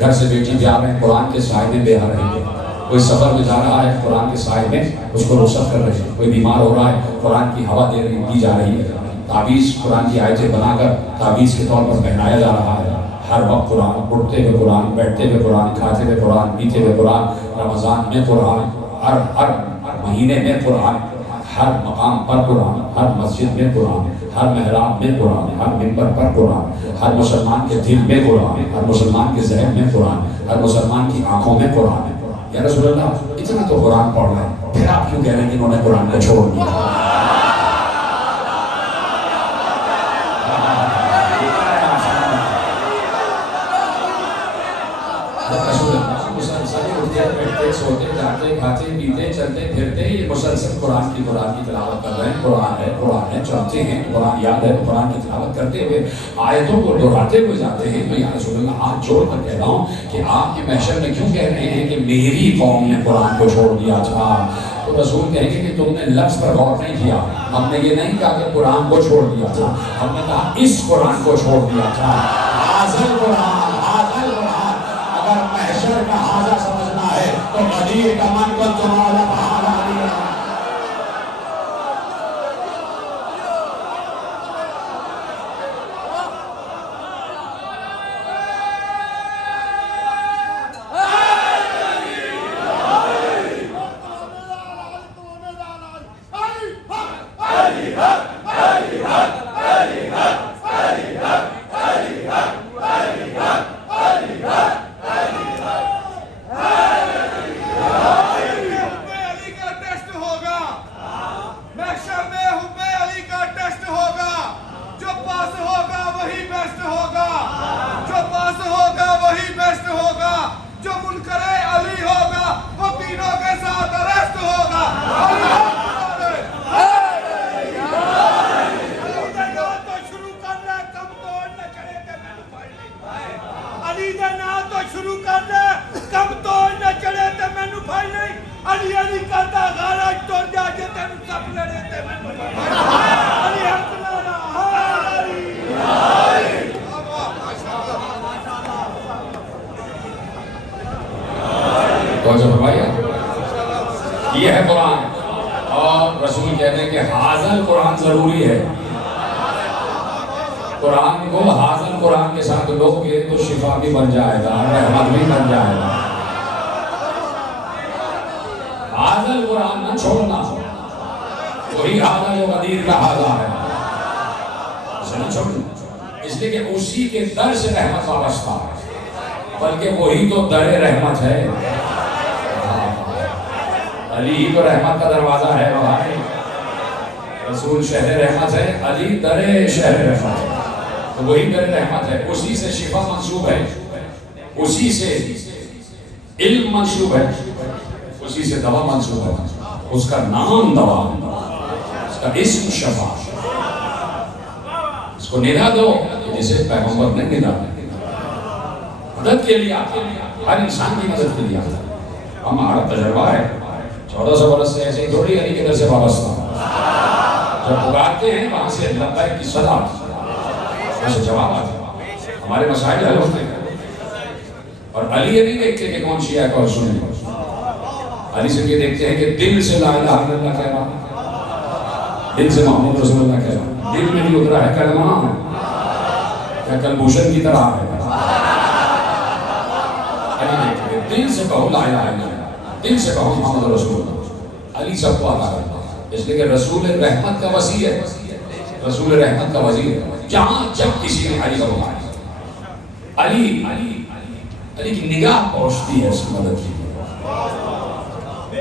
گھر سے بیٹی جا رہے ہیں، قرآن کے سائے میں بے رہی ہے، کوئی سفر میں جا رہا ہے، قرآن کے سائے میں اس کو رخصت کر رہی ہے، کوئی بیمار ہو رہا ہے، قرآن کی ہوا دی جا رہی ہے، تعویذ قرآن کی آیتیں بنا کر تعویذ کے طور پر پہنایا جا رہا ہے، ہر وقت قرآن، اٹھتے ہوئے قرآن، بیٹھتے ہوئے قرآن، کھاتے ہوئے قرآن، پیتے ہوئے قرآن، رمضان میں قرآن، ہر مہینے میں قرآن، ہر مقام پر قرآن، ہر مسجد میں قرآن، ہر محراب میں قرآن، ہر منبر پر قرآن، ہر مسلمان کے دل میں قرآن، ہر مسلمان کے ذہن میں قرآن، ہر مسلمان کی آنکھوں میں قرآن ہے۔ یا رسول اللہ اتنا تو قرآن پڑھ رہے ہیں، پھر آپ کیوں کہہ رہے ہیں کہ انہوں نے قرآن کو چھوڑ دیا؟ سوتے جاتے کھاتے پیتے چلتے پھرتے یہ مسلسل قرآن کی تلاوت کر رہے ہیں، قرآن ہے چلتے ہیں، قرآن یاد ہے، قرآن کی تلاوت کرتے ہوئے آیتوں کو دہراتے ہوئے جاتے ہیں۔ تو یا رسول اللہ ہاتھ جوڑ کر کہہ رہا ہوں کہ آپ یہ محشر میں کیوں کہہ رہے ہیں کہ میری قوم نے قرآن کو چھوڑ دیا تھا؟ تو رسول کہیں گے کہ تم نے لفظ پر غور نہیں کیا، ہم نے یہ نہیں کہا کہ قرآن کو چھوڑ دیا تھا، ہم نے کہا اس قرآن کو چھوڑ دیا تھا۔ حاضر قرآن، اگر محشر کا حاضر سمجھنا ہے تو قدیر کا من کو تمہارا بہانا دیا۔ ضروری ہے. قرآن کو حاضر قرآن کے ساتھ لوگ گے تو شفا بھی بن جائے گا, رحمت بھی بن جائے گا. حاضر قرآن نہ چھوڑنا, وہی حاضر و قدیر کا حاضر ہے, اسے نہ چھوڑنا. اس لیے کہ اسی کے در سے رحمت وابستہ ہے, بلکہ وہی تو در رحمت ہے. علی ہی تو رحمت کا دروازہ ہے بھائی. رسول شہر رحمت ہے, علی در شہر رحمت ہے. تو وہی در رحمت ہے, اسی سے شفا منسوب ہے, اسی سے علم منسوب ہے, اسی سے دوا منسوب ہے. اس کا نام دوا, اس کا اسم شفا. اس کو ندا دو جسے پیغمبر نے ندا دی. مدد کے لیے آتا, ہر انسان کی مدد کے لیے آتا. ہمارا تجربہ ہے 1400 برس سے ایسے ہی تھوڑی علی کے در سے وابستہ. جب پکارتے ہیں وہاں سے لبیک کی صدا, وہاں سے جواب آتا, ہمارے مسائل حل ہوتے ہیں. اور علی یہ نہیں دیکھتے کہ کون شیعہ ہے کون سنی. علی سے یہ دیکھتے ہیں کہ دل سے لا الہ الا اللہ کہہ رہا, دل سے محمد رسول اللہ کہہ رہا, دل میں بھی اترا ہے کلمہ, کیا کلبھوشن کی طرح ہے. علی دیکھتے ہیں دل سے کہو لا الہ الا اللہ, دل سے کہو محمد رسول اللہ. علی سب کو عطا کرتا ہے, اس لیے کہ رسول رحمت کا وسیع ہے, رسول رحمت کا وزیر ہے. جہاں جب کسی نے علی کا بلایا, علی علی کی نگاہ پہنچتی ہے اس کی مدد کی.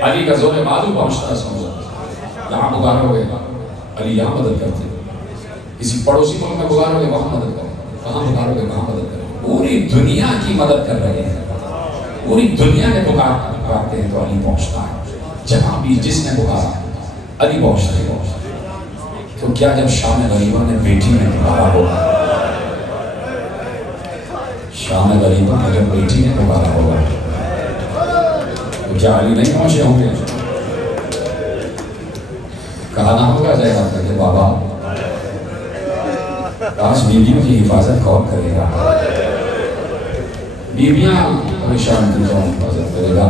علی کا زور بازو پہنچتا ہے سمجھا. یہاں پکارو گے علی یہاں مدد کرتے ہیں, کسی پڑوسی ملک میں پکارو گے وہاں مدد کریں, کہاں پکارو گے کہاں مدد کریں. پوری دنیا کی مدد کر رہے ہیں, پوری دنیا نے پکارتے ہیں تو علی پہنچتا ہے. جہاں بھی جس نے پکارا علی پہنچتا ہے. تو کیا جب شام غریبہ نے بیٹی نے پکارا ہوگا, شام غریبہ نے جب بیٹی نے پکارا ہوگا تو کیا علی نہیں پہنچے ہوں گے؟ کہا نہ ہوگا زینب کا کہ بابا کاش بیویوں کی حفاظت کون کرے گا, بیویاں پریشان کی کون حفاظت کرے گا.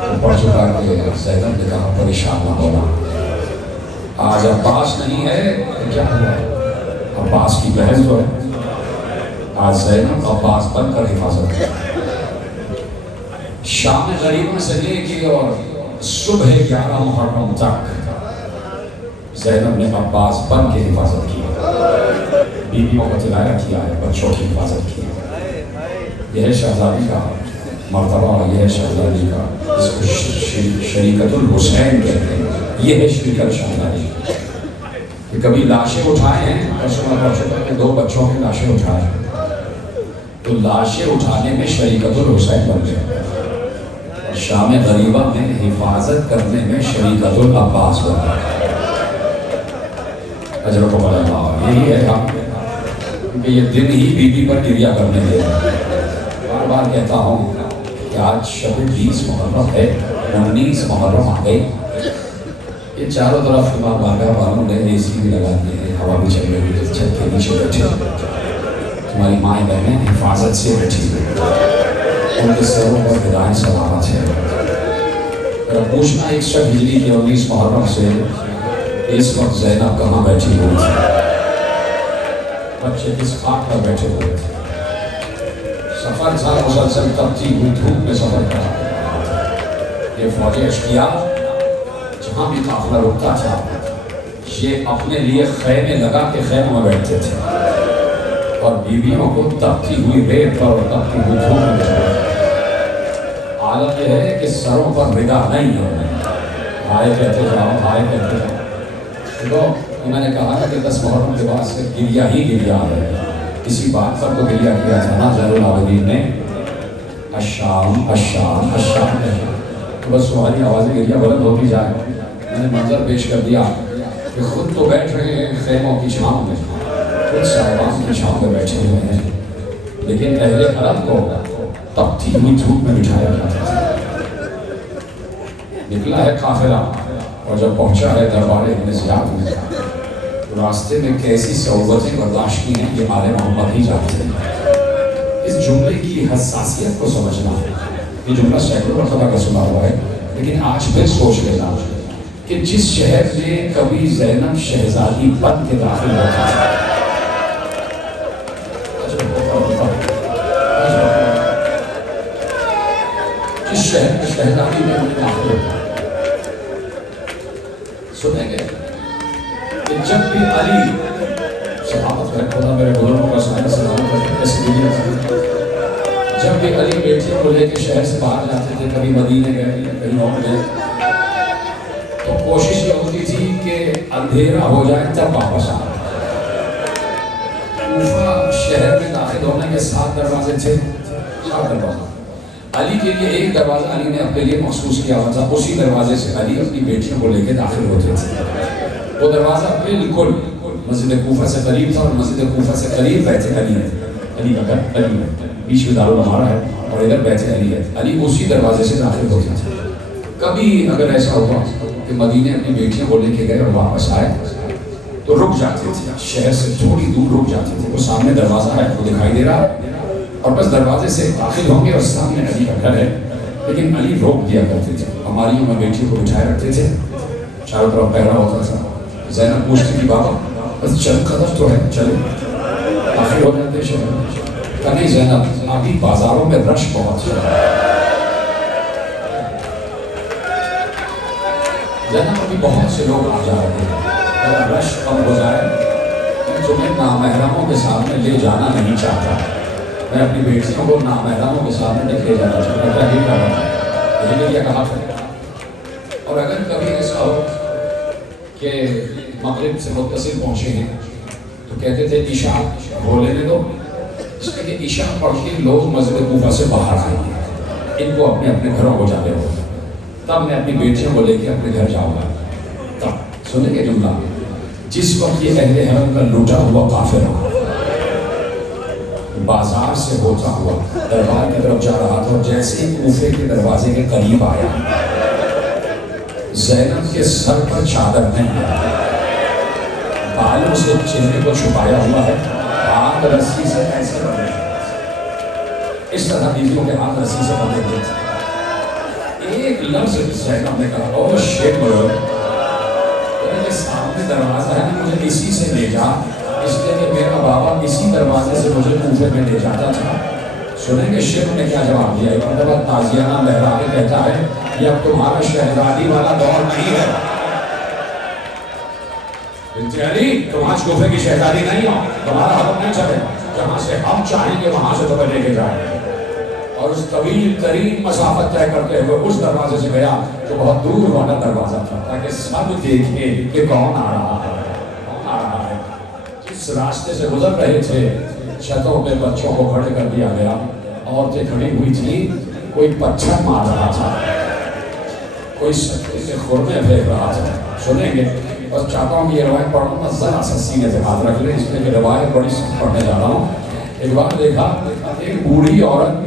تو پڑھ چکا کہ زینب نے کہا پریشان نہ ہونا, آج عباس نہیں ہے تو کیا ہوا, عباس کی بہن تو ہے, آج زینب عباس بن کر حفاظت ہے. شام غریبہ سے لے کے اور صبح 11 محرم تک زینب نے عباس بن کے حفاظت کی, بیویوں کو تلایا کیا ہے, بچوں کی حفاظت کی ہے. یہ ہے شہزادی کا مرتبہ, یہ ہے شہزادی کا, اس کو شریکت الحسین کہتے ہیں. یہ ہے شریکت شہزادی. کہ کبھی لاشیں اٹھائے ہیں, اور 2 بچوں کی لاشیں اٹھائے, تو لاشیں اٹھانے میں شریکت الحسین بن گئے. شام غریبہ میں حفاظت کرنے میں شریکت العباس بن گئے. اجر کو بڑا یہی ہے ہم, کیونکہ یہ دن ہی بی بی پر گریا کرنے کے. بار بار کہتا ہوں کہ آج شب 20 محرم ہے, 19 محرم آ گئی. یہ چاروں طرف امام بارگاہ والوں نے اے سی بھی لگا دیے ہیں, ہوا بھی چل رہی ہے, چھت کے نیچے بیٹھے, تمہاری مائیں بہنیں حفاظت سے بیٹھی ہوئی, ان کے سروں پر فدائیں سلامت ہے. اگر پوچھنا 100 ہجری کے 19 محرم سے اس وقت زینب کہاں بیٹھی ہوئی تھی, بچے کس خاک پر بیٹھے ہوئے تھے. سفر تھا مسلسل تپتی ہوئی دھوپ میں سفر کرا. یہ فوج اشقیا جہاں بھی قافلہ رکتا تھا, یہ اپنے لیے خیمے لگا کے خیموں میں بیٹھتے تھے, اور بیویوں کو تپتی ہوئی ریت پر اور تپتی ہوئی دھوپ میں بٹھایا. حالت یہ ہے کہ سروں پر ردا نہیں ہے, ہائے کہتے جاؤ, ہائے کہتے جاؤ. تو میں نے کہا نا کہ 10 محرم کے بعد سے گریا ہی گریا ہے. اسی بات پر تو گریا کیا تھا نا زین العابدین نے, الشام الشام الشام. تو بس سواری آوازیں گریا بلند ہوتی جائے. میں نے منظر پیش کر دیا کہ خود تو بیٹھ رہے ہیں خیموں کی چھاؤں میں, خود صاحبان کی چھاؤں میں بیٹھے ہوئے ہیں, لیکن اہل عرب کو تپتی ہوئی دھوپ میں بٹھایا جاتا تھا. نکلا ہے قافلہ, اور جب پہنچا ہے دربار ابن زیاد میں, تو راستے میں کیسی صعوبتیں برداشت کی ہیں یہ آل محمد ہی جانتے ہیں. اس جملے کی حساسیت کو سمجھنا, یہ جملہ سینکڑوں مرتبہ کا سنا ہوا ہے, لیکن آج پھر سوچ لینا کہ جس شہر میں کبھی زینب شہزادی بن کے داخل ہوتی تھی، جس شہر میں شہزادی میں داخل ہوتا، سنیں گے کہ جب بھی علی صحابت کا خدا میرے بزرگوں کا سائن سلام کرتے ایسے بھی جب بھی علی بیٹے کو لے کے شہر سے باہر جاتے تھے، کبھی مدینے گئے کہیں اور گئے، تو کوشش یہ ہوتی تھی کہ اندھیرا ہو جائے تب واپس آ۔ کوفہ شہر میں داخل ہونے کے 7 دروازے تھے، 7 دروازے، علی کے لیے ایک دروازہ علی نے اپنے لیے مخصوص کیا ہوا تھا، اسی دروازے سے علی اپنی بیٹیوں کو لے کے داخل ہوتے تھے۔ وہ دروازہ بالکل مسجد کوفہ سے قریب تھا، اور مسجد کوفہ سے قریب بیت علی ہے، علی کا گھر علی ہے، بیچ میں دارالمنارہ ہے اور ادھر بیت علی ہے، علی اسی دروازے سے داخل ہوتے تھے۔ کبھی اگر ایسا ہوا کہ مدینے اپنی بیٹیوں کو لے کے گئے اور واپس آئے تو رک جاتے تھے، شہر سے تھوڑی دور رک جاتے تھے، وہ سامنے دروازہ ہے وہ دکھائی دے رہا اور بس دروازے سے داخل ہوں گے اور سامنے علی کا گھر ہے، لیکن علی روک دیا کرتے تھے، ہماریوں میں بیٹیوں کو بٹھائے رکھتے تھے، چاروں طرف پہرا ہوتا تھا۔ زینب پوچھتی تھی بابا بس چند قدم تو ہے، چلے داخل ہو جاتے شہر میں۔ کہا نہیں زینب ابھی بازاروں میں رش بہت ہے، زینب ابھی بہت سے لوگ آ جا رہے ہیں، اگر رش کم ہو جائے میں تمہیں نامحرموں کے سامنے لے جانا نہیں چاہتا، میں اپنی بیٹیوں کو نامحرموں کے سامنے نہیں لے جانا چاہتا، کیا یہ کہا تھا، یہ نے کہا تھا۔ اور اگر کبھی ایسا ہو کہ مغرب سے متصل پہنچے ہیں تو کہتے تھے عشاء ہو لینے دو، اس لیے کہ عشاء پڑھ کے لوگ مسجد کوفہ سے باہر آئیں گے، ان کو اپنے اپنے گھروں کو جانے ہو، تب میں اپنی بیٹیوں کو لے کے اپنے گھر جاؤں گا۔ تب سنیں گے جملہ، جس وقت یہ اہل حرم کا لوٹا ہوا قافلہ بازار سے ہوتا ہوا دربار کی طرف جا رہا تھا، اور جیسے ہی کوفے کے دروازے کے قریب آیا، زینب کے سر پر چادر نہیں ہے، بالوں سے چہرے کو چھپایا ہوا ہے، ہاتھ رسی سے ایسے بندھے، اس طرح بیویوں کے ہاتھ رسی سے بندھے ہوئے تھے۔ ایک لفظ زینب نے کہا او شیخ مرد، میرے سامنے دروازہ ہے، مجھے اسی سے لے جا، اس لیے کہ میرا بابا اسی دروازے سے مجھے کوفے میں لے جاتا تھا۔ سنیں گے شیخ نے کیا جواب دیا، ایک مرتبہ تازیانہ لہرا کے کہتا ہے یہ اب تمہارا شہزادی والا دور نہیں ہے، بنت علی تم آج کوفے کی شہزادی نہیں ہو، تمہارا حکم نہیں چلے، جہاں سے ہم چاہیں گے وہاں سے تمہیں لے کے جائیں گے۔ اور اس طویل ترین مسافت طے کرتے ہوئے اس دروازے سے گیا جو بہت دور والا دروازہ تھا، تاکہ سب دیکھیں کہ کون آ رہا ہے، کون آ رہا ہے۔ جس راستے سے گزر رہے تھے چھتوں پہ بچوں کو کھڑے کر دیا گیا، عورتیں کھڑی ہوئی تھی، کوئی پتھر مار رہا تھا، کوئی سکتے سے خرمے پھینک رہا تھا۔ سنیں گے، بس چاہتا ہوں کہ یہ روایت پڑھوں گا، ذرا سا سینے سے ہاتھ رکھ لیں، اس لیے کہ روایت بڑی سخت پڑھنے جا رہا ہوں۔ ایک بار دیکھا ایک بوڑھی عورت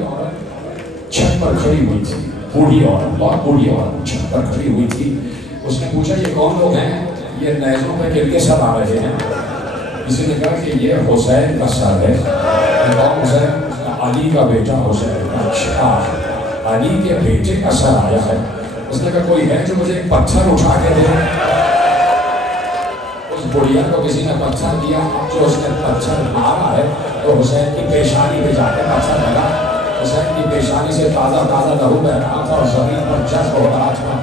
چھت پر کھڑی ہوئی تھی، بوڑھی عورت، بہت بوڑھی عورت چھت پر کھڑی ہوئی تھی۔ اس نے پوچھا یہ کون لوگ ہیں، یہ نیزوں پہ گر کے سب آ رہے ہیں۔ کسی نے کہا کہ یہ حسین کا سر ہے۔ کون حسین؟ علی کا بیٹا حسین۔ اچھا علی کے بیٹے کا سر آیا ہے۔ اس نے کہا کوئی ہے جو مجھے ایک پتھر اٹھا کے دے؟ اس بڑھیا کو کسی نے پتھر دیا، جو اس نے پتھر مارا ہے تو حسین کی پیشانی پہ جا کے پتھر لگا، حسین کی پیشانی سے تازہ تازہ لہو بہ رہا تھا اور زمین پر جذب ہو رہا تھا۔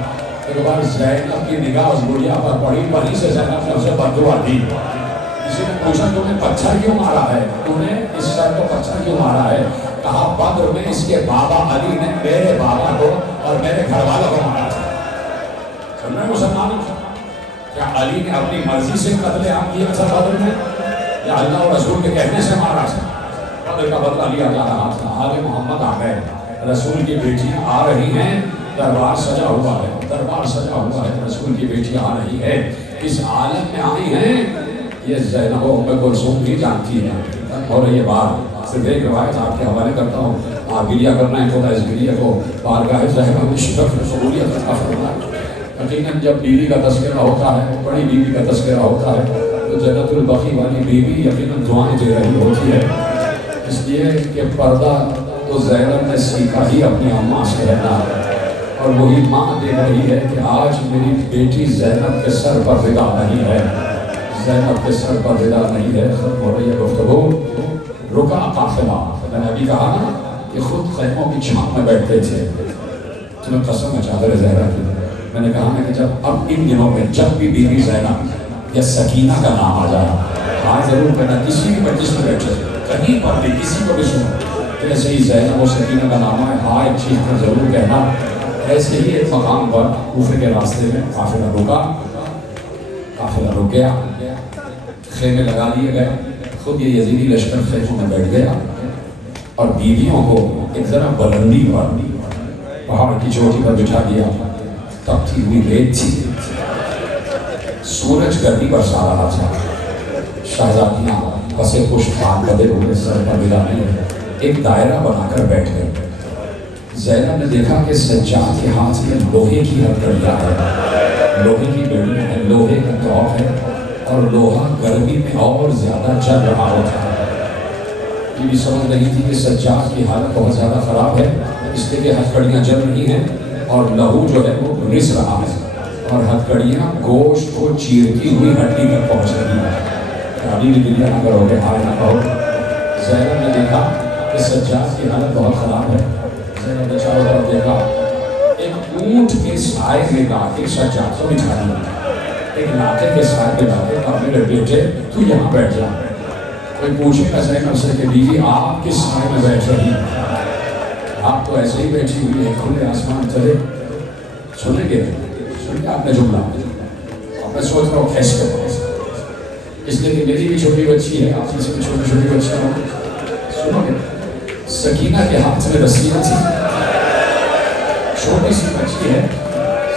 ایک بار زینب کی نگاہ اس بڑھیا پر پڑی، وہیں سے زینب نے اسے بددعا دی۔ کسی نے پوچھا تو نے پتھر کیوں مارا ہے، تو نے اس سر کو پتھر کیوں مارا ہے؟ کہا بدر میں اس کے بابا علی نے میرے بابا کو اور میرے گھر والوں کو مارا تھا۔ سن رہے مسلمانوں، کیا علی نے اپنی مرضی سے قتل عام کیا تھا بدر میں، یا اللہ اور رسول کے کہنے سے مارا تھا؟ بدر کا بدلہ لیا جا رہا تھا۔ آل محمد آ گئے، رسول کی بیٹیاں آ رہی ہیں، دربار سجا ہوا ہے، دربار سجا ہوا ہے، رسول کی بیٹیاں آ رہی ہے، اس عالم میں آئی ہیں۔ یہ زینب و ام کلثوم بھی جانتی ہیں۔ اور یہ بات صرف ایک روایت آپ کے حوالے کرتا ہوں، آپ گریہ کرنا ہے، خدا اس گریہ کو بارگاہ زہرا میں شرف قبولیت عطا فرمائے۔ یقیناً جب بیوی کا تذکرہ ہوتا ہے، بڑی بیوی کا تذکرہ ہوتا ہے، تو جنت البقیع والی بیوی یقیناً دعائیں دے رہی ہوتی ہے، اس لیے کہ پردہ تو زینب نے سیکھا ہی اپنی اماں سے رہنا، اور وہی ماں دیکھ رہی ہے کہ آج میری بیٹی زینب کے سر پر ودا نہیں ہے، زینب کے سر پر ودا نہیں ہے۔ ختم ہو رہی ہے گفتگو، رکا قافلہ۔ میں نے ابھی کہا نا کہ خود خیموں کی چھاؤں میں بیٹھتے تھے، تمہیں قسم ہے چادر زہرا کی۔ میں نے کہا کہ جب اب ان دنوں میں جب بھی بی بی زینب یا سکینہ کا نام آ جائے، ہاں ضرور کہنا، کسی بھی مجلس میں بیٹھے کہیں پر بھی کسی کو بھی سنو کہ ایسے ہی زینب و سکینہ کا نام آئے، ہاں ایک چیز کا ضرور کہنا۔ ایسے ہی ایک مقام پر کوفے کے راستے میں قافلہ رکا، قافلہ رک گیا، خیمے لگا لیے گئے، خود یہ یزیدی لشکر خیموں میں بیٹھ گیا اور بیویوں کو ایک ذرا بلندی پر پہاڑ کی چوٹی پر بٹھا دیا۔ تپتی ہوئی ریت تھی، سورج گرمی برسا رہا تھا، شہزادیاں پسے پشت ہاتھ بدے ہوئے سر پر ملانے ایک دائرہ بنا کر بیٹھ گئے۔ زینب نے دیکھا کہ سجاد کے ہاتھ میں لوہے کی ہتھکڑیاں ہے، لوہے کی بیڑیاں ہیں، لوہے کا توق ہے اور لوہا گرمی میں اور زیادہ جل رہا ہوتا ہے۔ یہ بھی سمجھ رہی تھی کہ سجاد کی حالت بہت زیادہ خراب ہے، اس لیے کہ ہتھکڑیاں جل رہی ہیں اور لہو جو ہے وہ رس رہا ہے اور ہتھکڑیاں گوشت کو چیرتی ہوئی ہڈی تک پہنچ رہی ہیں۔ ابھی بھی دنیا نہ کرو گے، ہائے نہ کہو۔ زینب نے دیکھا کہ سجاد کی حالت بہت خراب ہے۔ زینب نے چاروں طرف دیکھا، ایک اونٹ کے سائے میں لا کے سجاد کو بٹھا دیا، ایک ناطے کے سائے میں لا کے کہا میرے بیٹے تو یہاں بیٹھ جا۔ کوئی پوچھے گا زینب سے کہ بیوی آپ کس سائے میں بیٹھ رہی ہیں؟ آپ تو ایسے ہی بیٹھی ہوئی ہے کھلے آسمان چلے۔ سنیں گے آپ نے جملہ، اب میں سوچ رہا ہوں کیسے کروں، اس لیے کہ میری بھی چھوٹی بچی ہے، آپ سے بھی چھوٹی چھوٹی بچیاں ہوں۔ سنو گے، سکینہ کے ہاتھ میں رسیاں تھی، چھوٹی سی بچی ہے۔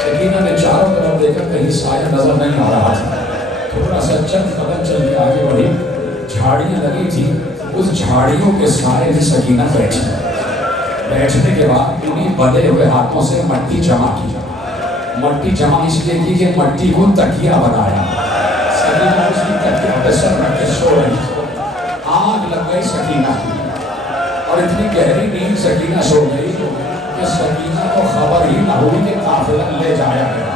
سکینہ نے چاروں طرف دیکھا، کہیں سایہ نظر نہیں آ رہا تھا، تھوڑا سا چند قدم چل کے آگے بڑھی، جھاڑیاں لگی تھی، اس جھاڑیوں کے سائے میں سکینہ بیٹھی۔ بیٹھنے کے بعد انہیں بدے ہوئے ہاتھوں سے مٹی جمع کی، مٹی جمع اس لیے کی کہ مٹی کو تکیہ بنایا۔ سکینہ اس کی تکیہ پہ سر رکھ کے سو رہی تھی، آنکھ لگ گئی سکینہ کی اور اتنی گہری نیند سکینہ سو گئی کہ سکینہ کو خبر ہی نہ ہوئی کہ قافلہ لے جایا گیا۔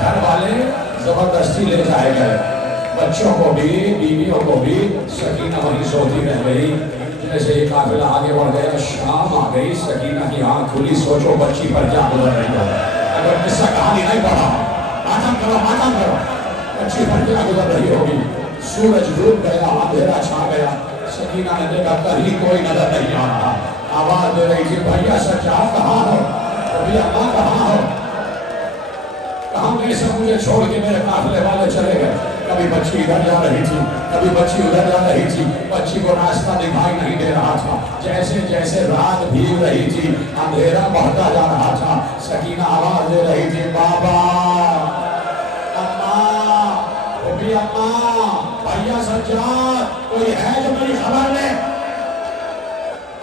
گھر والے زبردستی لے جائے گئے، بچوں کو بھی بیویوں کو بھی، سکینہ وہیں سوتی رہ گئی۔ جیسے یہ قافلہ آگے بڑھ گیا، شام آ گئی، سکینہ کی آنکھ کھلی، سوچو بچی پر کیا گزر رہی ہو۔ اگر قصہ کہانی نہیں پڑھا، ماتم کرو، بچی پر کیا گزر رہی ہوگی۔ سورج ڈوب گیا، اندھیرا چھا گیا، سکینہ نے دیکھا کہیں کوئی نظر نہیں آ رہا۔ آواز دے رہی تھی، بھیا سجاد کہاں ہو؟ بھیا ماں کہاں ہو؟ کہاں گئے سب مجھے چھوڑ کے میرے قافلے والے چلے گئے۔ کبھی بچی ادھر جا رہی تھی، کبھی بچی ادھر جا رہی تھی، بچی کو راستہ دکھائی نہیں دے رہا تھا۔ جیسے جیسے رات بھیگ رہی تھی، اندھیرا بڑھتا جا رہا تھا، سکینہ آواز دے رہی تھی، بابا، اماں، بھوبی اماں، بھیا سجاد، کوئی ہے جو میری خبر لے؟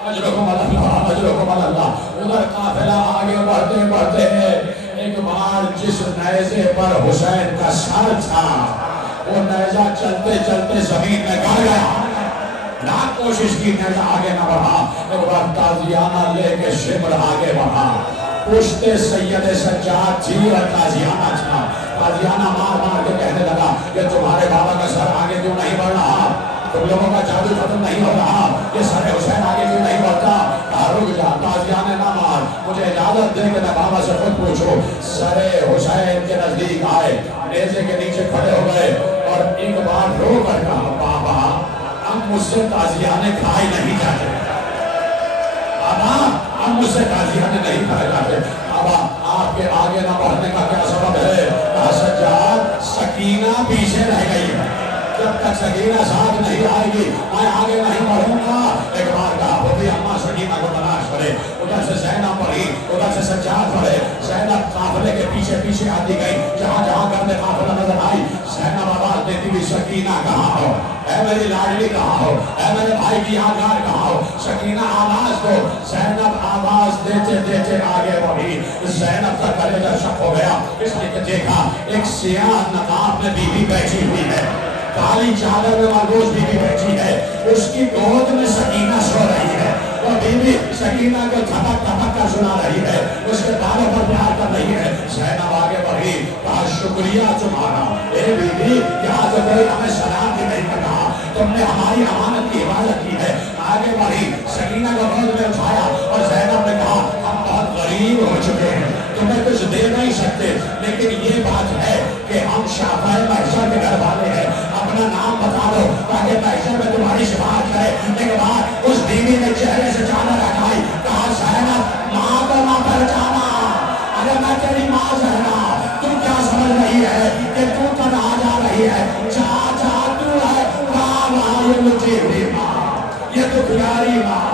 اجرکم اللہ، اجرکم اللہ۔ ادھر قافلہ آگے بڑھتے بڑھتے ایک بار جس نیزے پر حسین کا سر تھا، وہ نیزہ چلتے چلتے زمین میں گڑ گیا۔ لاکھ کوشش کی، نیزہ آگے نہ بڑھا۔ ایک بار تازیانہ لے کے شبر آگے بڑھا، پشت سید سجاد تھی اور تازیانہ تھا۔ تازیانہ مار مار کے کہنے لگا کہ تمہارے بابا کا سر آگے کیوں نہیں بڑھ رہا؟ تم لوگوں کا جادو ختم نہیں ہو رہا؟ یہ سر حسین آگے کیوں نہیں بڑھتا؟ کہا رک جا تازیانہ نہ مار، مجھے اجازت دے کہ میں بابا سے خود پوچھوں۔ سر حسین کے نزدیک آئے، نیزے کے نیچے کھڑے ہو گئے اور ایک بار رو کر کہا، بابا اب مجھ سے تازیانے کھائے نہیں جاتے، بابا اب مجھ سے تازیانے نہیں کھائے جاتے۔ بابا آپ کے آگے نہ بڑھنے کا کیا سبب ہے؟ کہا سجاد سکینہ پیچھے رہ گئی ہے، جب تک سکینہ ساتھ نہیں آئے گی میں آگے نہیں بڑھوں گا۔ ایک بار کہا بھوبی اماں سکینہ کو تلاش کرے، ادھر سے زینب پڑھی، ادھر سے سجاد پڑھے۔ زینب قافلے کے پیچھے پیچھے آتی گئی، جہاں جہاں کرنے قافلہ نظر آئی زینب آواز دیتی ہوئی، سکینہ کہاں ہو؟ اے میری لاڈلی کہاں ہو؟ اے میرے بھائی کی یادگار کہاں ہو؟ سکینہ آواز دو۔ زینب آواز دیتے دیتے آگے بڑھی۔ زینب کا کلیجہ شک ہو گیا، اس نے دیکھا ایک سیاہ نقاب میں بیوی بیٹھی ہوئی ہے، کالی چادر میں ملبوس بیوی بیٹھی ہے، اس کی گود میں سکینہ سو رہی ہے، اور بیوی سکینہ کو تھپک تھپک کر سنا رہی ہے، اس کے بالوں پر شکریہ تمہارا اے بیوی، یہاں تو کوئی ہمیں سلام بھی نہیں کرتا، تم نے ہماری امانت کی حفاظت کی ہے۔ آگے بڑھی، سکینہ کو گود میں اٹھایا اور زینب نے کہا ہم بہت غریب ہو چکے ہیں، تمہیں کچھ دے نہیں سکتے، لیکن یہ بات ہے کہ ہم شافع محشر کے گھر والے ہیں، اپنا نام بتا دو تاکہ محشر میں تمہاری شفاعت کرے۔ ایک بار اس بیوی نے چہرے سے چادر ہٹائی، کہا زینب ماں کو نہ پہچانا، اگر میں تیری ماں زینب، تو کیا سمجھ رہی ہے کہ تو تنہا جا رہی ہے؟ جا جا تو ہے یہ دکھیاری ماں،